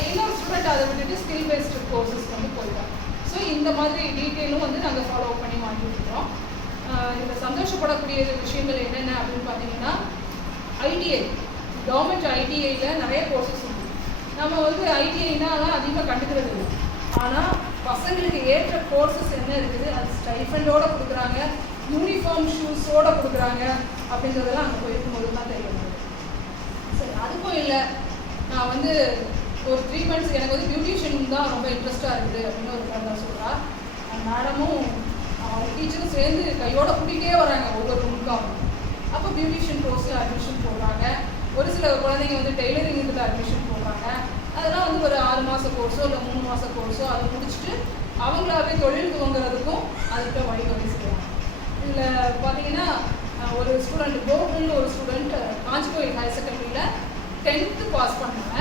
இன்னொரு ஸ்டூடெண்ட் அதை விட்டுட்டு ஸ்கில் பேஸ்டு கோர்சஸ் வந்து போயிட்டாங்க. ஸோ இந்த மாதிரி டீட்டெயிலும் வந்து நாங்கள் ஃபாலோ பண்ணி வாங்கிட்டு இருக்கோம். இதில் சந்தோஷப்படக்கூடிய விஷயங்கள் என்னென்ன அப்படின்னு பார்த்தீங்கன்னா, ஐடிஐ கவர்மெண்ட் ஐடிஐயில் நிறைய கோர்சஸ் உண்டு. நம்ம வந்து ஐடிஐனாலாம் அதிகமாக கண்டுக்கிறது இல்லை. ஆனால் பசங்களுக்கு ஏற்ற கோர்சஸ் என்ன இருக்குது, அது ஸ்டைஃபண்டோடு கொடுக்குறாங்க, யூனிஃபார்ம் ஷூஸோடு கொடுக்குறாங்க அப்படிங்கிறதெல்லாம் அங்கே போயிருக்கும்போது தான் தெரியும். சரி, அதுக்கும் இல்லை, நான் வந்து ஒரு 3 months எனக்கு வந்து பியூட்டிஷியன் தான் ரொம்ப இன்ட்ரெஸ்ட்டாக இருக்குது அப்படின்னு ஒரு குழந்தை சொல்கிறா. மேடமும் அவங்க டீச்சரும் சேர்ந்து கையோட கூட்டிகிட்டே வராங்க ஒவ்வொரு ரூமுக்காகவும். அப்போ பியூட்டிஷியன் கோர்ஸில் அட்மிஷன் போடுறாங்க. ஒரு சில குழந்தைங்க வந்து டெய்லரிங் இதில் அட்மிஷன் போடுறாங்க. அதெல்லாம் வந்து ஒரு 6 மாத கோர்ஸோ இல்லை 3 மாத கோர்ஸோ அதை முடிச்சுட்டு அவங்களாவே தொழில் துவங்குறதுக்கும் அதுக்கு வழிவகை செய்யலாம். இதில் பார்த்தீங்கன்னா ஒரு ஸ்டூடெண்ட் கோகுல்னு ஒரு ஸ்டூடெண்ட் காஞ்சிபுரம் ஹையர் செகண்டரியில் 10th பாஸ் பண்ணாங்க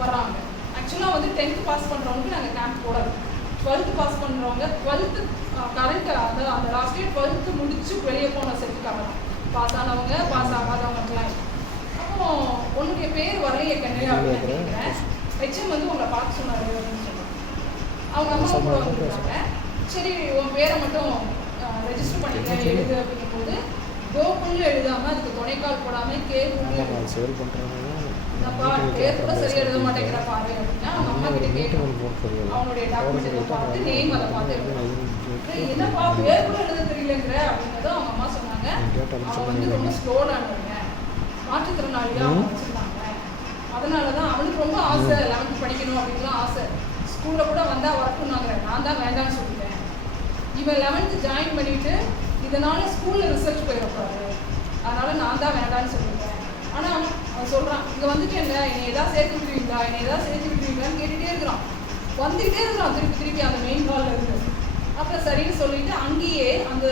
வர்றாங்க. ஆக்சுவலாக வந்து 10th பாஸ் பண்ணுறவங்களுக்கு நாங்கள் கேம்ப் போடலாம். 12th பாஸ் பண்ணுறவங்க 12th கரண்ட் அந்த லாஸ்ட் இயர் 12th முடிச்சு வெளியே போன செட்டுக்காக தான் பாஸ் ஆனவங்க பாஸ் ஆகாதவங்கலாம். அப்போ உன்னுடைய பேர் வரலையே கண்ணு அப்படின்னு கேட்குறேன். ஹெச்எம் வந்து உங்களை பார்த்து சொன்னார் அப்படின்னு சொன்னாங்க. அவங்க அம்மா கூட வந்துருக்காங்க. சரி உன் பேரை மட்டும் ரெஜிஸ்டர் பண்ணிக்கலாம் எழுது அப்படிங்கும்போது கோகுல்னு எழுதாமல் அதுக்கு துணைக்கால் போடாமல் என்னப்பா பேர் கூட சரியாக எழுத மாட்டேங்கிற பாரு அப்படின்னா அவங்க அம்மா கிட்ட கேட்கணும். அவனுடைய டாக்குமெண்ட் பார்த்து நேம் அதை பார்த்து எழுதணும். என்னப்பா பேர் கூட எழுத தெரியலங்கிற அப்படிங்கிறதும் அவங்க அம்மா சொன்னாங்க. அவன் வந்து ரொம்ப ஸ்லோடானவங்க, மாற்றுத்திறனாளியாக அவங்க வச்சுருந்தாங்க. அதனால தான் அவனுக்கு ரொம்ப ஆசை 11th படிக்கணும் அப்படின்லாம் ஆசை. ஸ்கூலில் கூட வந்தால் வரட்டும்னாங்க. நான் தான் வேண்டாம்னு சொல்லிட்டேன். இவன் 11th ஜாயின் பண்ணிவிட்டு இதனால் ஸ்கூலில் ரிசர்ச் போயிடக்கூடாது, அதனால் நான் தான் வேண்டாம்னு சொல்லிட்டேன். ஆனால் அவன் சொல்கிறான், இங்கே வந்துட்டேங்க என்னை எதாவது சேர்த்துக்கிட்டுவீங்களா சேர்த்துக்கிட்டுவீங்களான்னு கேட்டுகிட்டே இருக்கிறான். வந்துக்கிட்டே இருக்கிறான் திருப்பி அந்த மெயின் ஹாலில் இருந்து. அப்புறம் சரின்னு சொல்லிட்டு அங்கேயே அந்த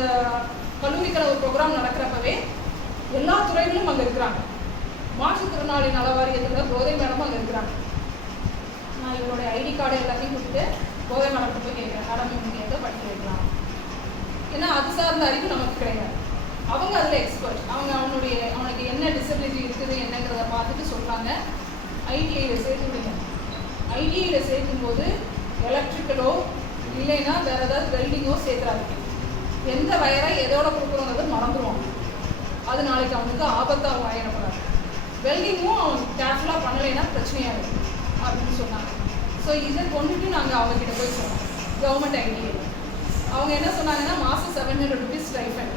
கல்லூரிக்கான ஒரு ப்ரோக்ராம் நடக்கிறப்பவே எல்லா துறைகளும் அங்கே இருக்கிறாங்க. மாற்றுத்திறனாளி நல வாரியத்தில் கோதை மேடமும் அங்கே இருக்கிறாங்க. நான் இவனுடைய ஐடி கார்டு எல்லாத்தையும் கொடுத்துட்டு கோதை மேடத்தை போய் கேட்குறேன், மேடம் இவங்க எங்கே படிக்க வைக்கலாம். ஏன்னா அது சார்ந்த அறிவு நமக்கு கிடையாது. அவங்க அதில் எக்ஸ்பர்ட். அவனுக்கு என்ன டிசபிலிட்டி இருக்குது என்னங்கிறத பார்த்துட்டு சொல்கிறாங்க, ஐடிஐயில் சேர்த்து விடுங்க. ஐடிஐயில் சேர்க்கும்போது எலக்ட்ரிக்கலோ இல்லைன்னா வேறு ஏதாவது வெல்டிங்கோ சேர்க்குறாங்க. எந்த வயரை எதோட கொடுக்குறோங்கிறது மறந்துடுவாங்க. அது நாளைக்கு அவனுக்கு ஆபத்தாக ஆயிடப்படாது. வெல்டிங்கும் அவன் கேர்ஃபுல்லாக பண்ணலைன்னா பிரச்சனையாகும் அப்படின்னு சொன்னாங்க. ஸோ இதை கொண்டுட்டு நாங்கள் அவங்கக்கிட்ட போய் சொன்னோம் கவர்மெண்ட் ஐடிஐ. அவங்க என்ன சொன்னாங்கன்னா மாதம் 700 rupees ஸ்டைஃபண்ட்,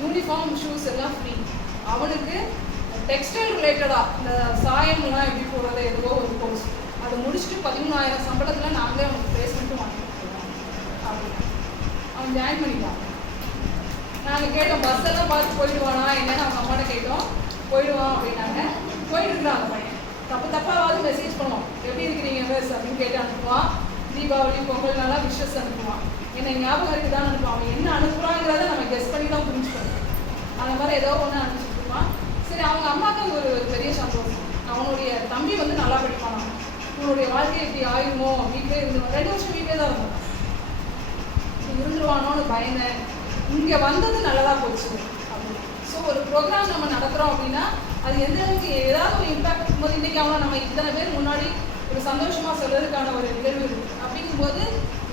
யூனிஃபார்ம் ஷூஸ் எல்லாம் ஃப்ரீ. அவனுக்கு டெக்ஸ்டைல் ரிலேட்டடாக இந்த சாயம்லாம் எப்படி போடுறது எதுவோ ஒரு கோர்ஸ் அதை முடிச்சுட்டு 13,000 சம்பளத்தில் நாங்களே அவனுக்கு பிளேஸ்மெண்ட்டும் வாங்கி கொடுத்துருவோம் அப்படின்னு அவன் ஜாயின் பண்ணிட்டான். நாங்கள் கேட்டோம் பஸ் எல்லாம் பார்த்து போயிடுவானா என்னன்னு அவங்க அம்மாட்ட கேட்டோம். போயிடுவான் அப்படின்னாங்க. போயிட்டுருக்கான் அந்த பையன். தப்பாவது மெசேஜ் பண்ணுவான், எப்படி இருக்கிறீங்க மிஸ் அப்படின்னு கேட்டு அனுப்புவான். தீபாவளி பொங்கல்னாலாம் விஷஸ் அனுப்புவான். என்னை ஞாபகம் இருக்குதான் அனுப்புவான். அவன் என்ன அனுப்புறாங்கிறத நம்ம கெஸ் பண்ணி தான் புரிஞ்சுக்கணும். அந்த மாதிரி ஏதோ ஒன்று அனுப்பிச்சுருப்பான். சரி அவங்க அம்மாவுக்கு ஒரு பெரிய சந்தோஷம். அவனுடைய தம்பி வந்து நல்லா படிப்பானா, உன்னுடைய வாழ்க்கை இப்படி ஆயிருமோ, வீட்டிலே இருந்துருவான். 2 வருஷம் வீட்டிலே தான் இருந்தான். இருந்துருவானோன்னு பயந்தேன். இங்கே வந்தது நல்லதாக போச்சு அப்படின்னு. ஸோ ஒரு ப்ரோக்ராம் நம்ம நடத்துகிறோம் அப்படின்னா அது எந்த அளவுக்கு ஏதாவது ஒரு இம்பாக்ட் இருக்கும்போது இன்றைக்கி அவனை நம்ம இத்தனை பேர் முன்னாடி ஒரு சந்தோஷமாக சொல்றதுக்கான ஒரு நிகழ்வு இருக்குது. அப்படிங்கும்போது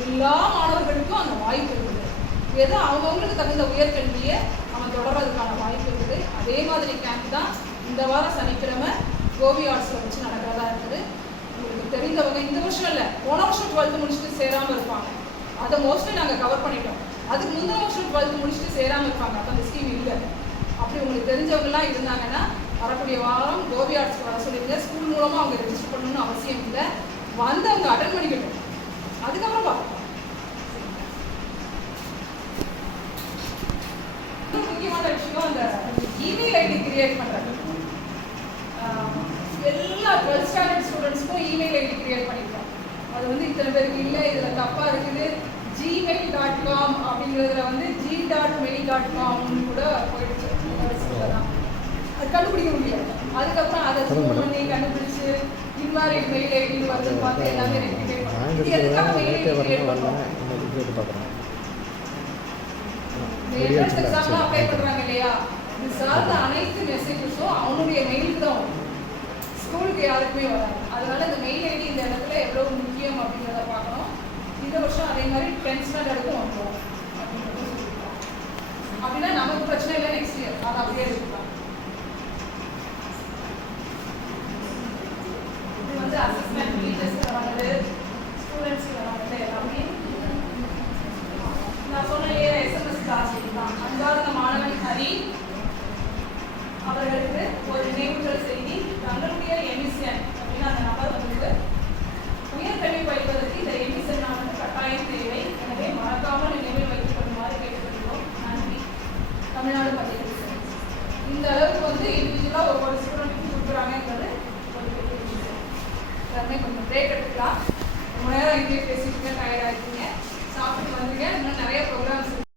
எல்லா மாணவர்களுக்கும் அந்த வாய்ப்பு இருக்குது. ஏதோ அவங்கவுங்களுக்கு தகுந்த உயர்கல்வியை அவன் தொடர்றதுக்கான வாய்ப்பு இருக்குது. அதே மாதிரி கேம்ப் தான் இந்த வாரம் சனிக்கிழமை கோபி ஆர்ட்ஸில் வச்சு நடக்கிறதா இருக்குது. உங்களுக்கு தெரிந்தவங்க இந்த வருஷம் இல்லை, போன வருஷம் 12th முடிச்சுட்டு சேராமல் இருப்பாங்க. அதை மோஸ்ட்லி நாங்கள் கவர் பண்ணிட்டோம். அதுக்கு முந்தின வருஷம் 12th முடிச்சுட்டு சேராமல் இருப்பாங்க. அப்போ அந்த ஸ்கீம் இல்லை. அப்படி உங்களுக்கு தெரிஞ்சவங்கலாம் இருந்தாங்கன்னா வரக்கூடிய வாரம் கோபி ஆர்ட்ஸ்க்கு வர சொல்லிடுங்க. ஸ்கூல் மூலமாக அவங்க ரெஜிஸ்டர் பண்ணணும்னு அவசியம் இல்லை. வந்து அவங்க அட்டன் பண்ணிக்கட்டும். அதுக்கப்புறம் பார்க்கலாம். முக்கியமான விஷயம் அந்த இமெயில் ஐடி கிரியேட் பண்ணுறது. எல்லா 12th ஸ்டாண்டர்ட் ஸ்டூடெண்ட்ஸ்க்கும் இமெயில் ஐடி கிரியேட் பண்ணியிருக்காங்க. அது வந்து இத்தனை பேருக்கு இல்லை, இதில் தப்பாக இருக்குது. gmail.com அப்படிங்கிறதுல வந்து g.mail.comனு கூட போயிடுச்சு. அது கண்டுபிடிக்க முடியாது. அதுக்கப்புறம் அதை ஜூம் பண்ணி கண்டுபிடிச்சு இன்வாலிட் மெயில் ஐடின்னு வருதுன்னு பார்த்து எல்லாமே ரெக்டிஃபை பண்ணுவோம். இது எதுக்காக மெயில் ஐடி கிரியேட் பண்ணுறோம்? என்ட்ரன்ஸ் எக்ஸாம்லாம் அப்ளை பண்ணுறாங்க இல்லையா, இது சார்ந்த அனைத்து மெசேஜஸும் அவனுடைய மெயிலுக்கு தான் வரும். ஸ்கூலுக்கு யாருக்குமே வராது. அதனால இந்த மெயில் ஐடி இந்த இடத்துல எவ்வளோ முக்கியம் அப்படிங்கிறத பார்க்கணும். இந்த வருஷம் அதே மாதிரி 10th ஸ்டாண்டர்டுக்கும் வந்துடும் அப்படிங்கிறத சொல்லியிருக்காங்க. அப்படின்னா நமக்கு பிரச்சனை இல்லை, நெக்ஸ்ட் இயர் அதை அப்படியே இருக்கலாம். இது வந்து அசஸ்மெண்ட் டீச்சர்ஸ்க்கு வராது, ஸ்டூடெண்ட்ஸ்க்கு வராது. எல்லாமே நான் சொன்ன எஸ்எம்எஸ் கிளாஸ் தான். அன்பார்ந்த மாணவன் ஹரி அவர்களுக்கு ஒரு நினைவுகள் செய்தி. தங்களுடைய எமிஷன் அப்படின்னு அந்த நபர் வந்து உயர்கல்வி படிப்பதற்கு இந்த எமிஷன் வந்து கட்டாயம் தேவை. எனவே மறக்காமல் நினைவில் வைத்துக் கொள்ளுமாறு கேட்டுக்கொள்கிறோம். நன்றி. தமிழ்நாடு மத்திய இந்த அளவுக்கு வந்து இண்டிவிஜுவலாக ஒவ்வொரு ஸ்டூடெண்ட்டுக்கு கொடுக்குறாங்கிறது ஒரு பெரிய விஷயம். எல்லாருமே கொஞ்சம் பிரேக் எடுத்துக்கலாம். ரொம்ப நேரம் இங்கே பேசிட்டு டயர்டாக இருக்கீங்க. சாப்பிட்டு வந்துங்க. இன்னும் நிறைய ப்ரோக்ராம்ஸ்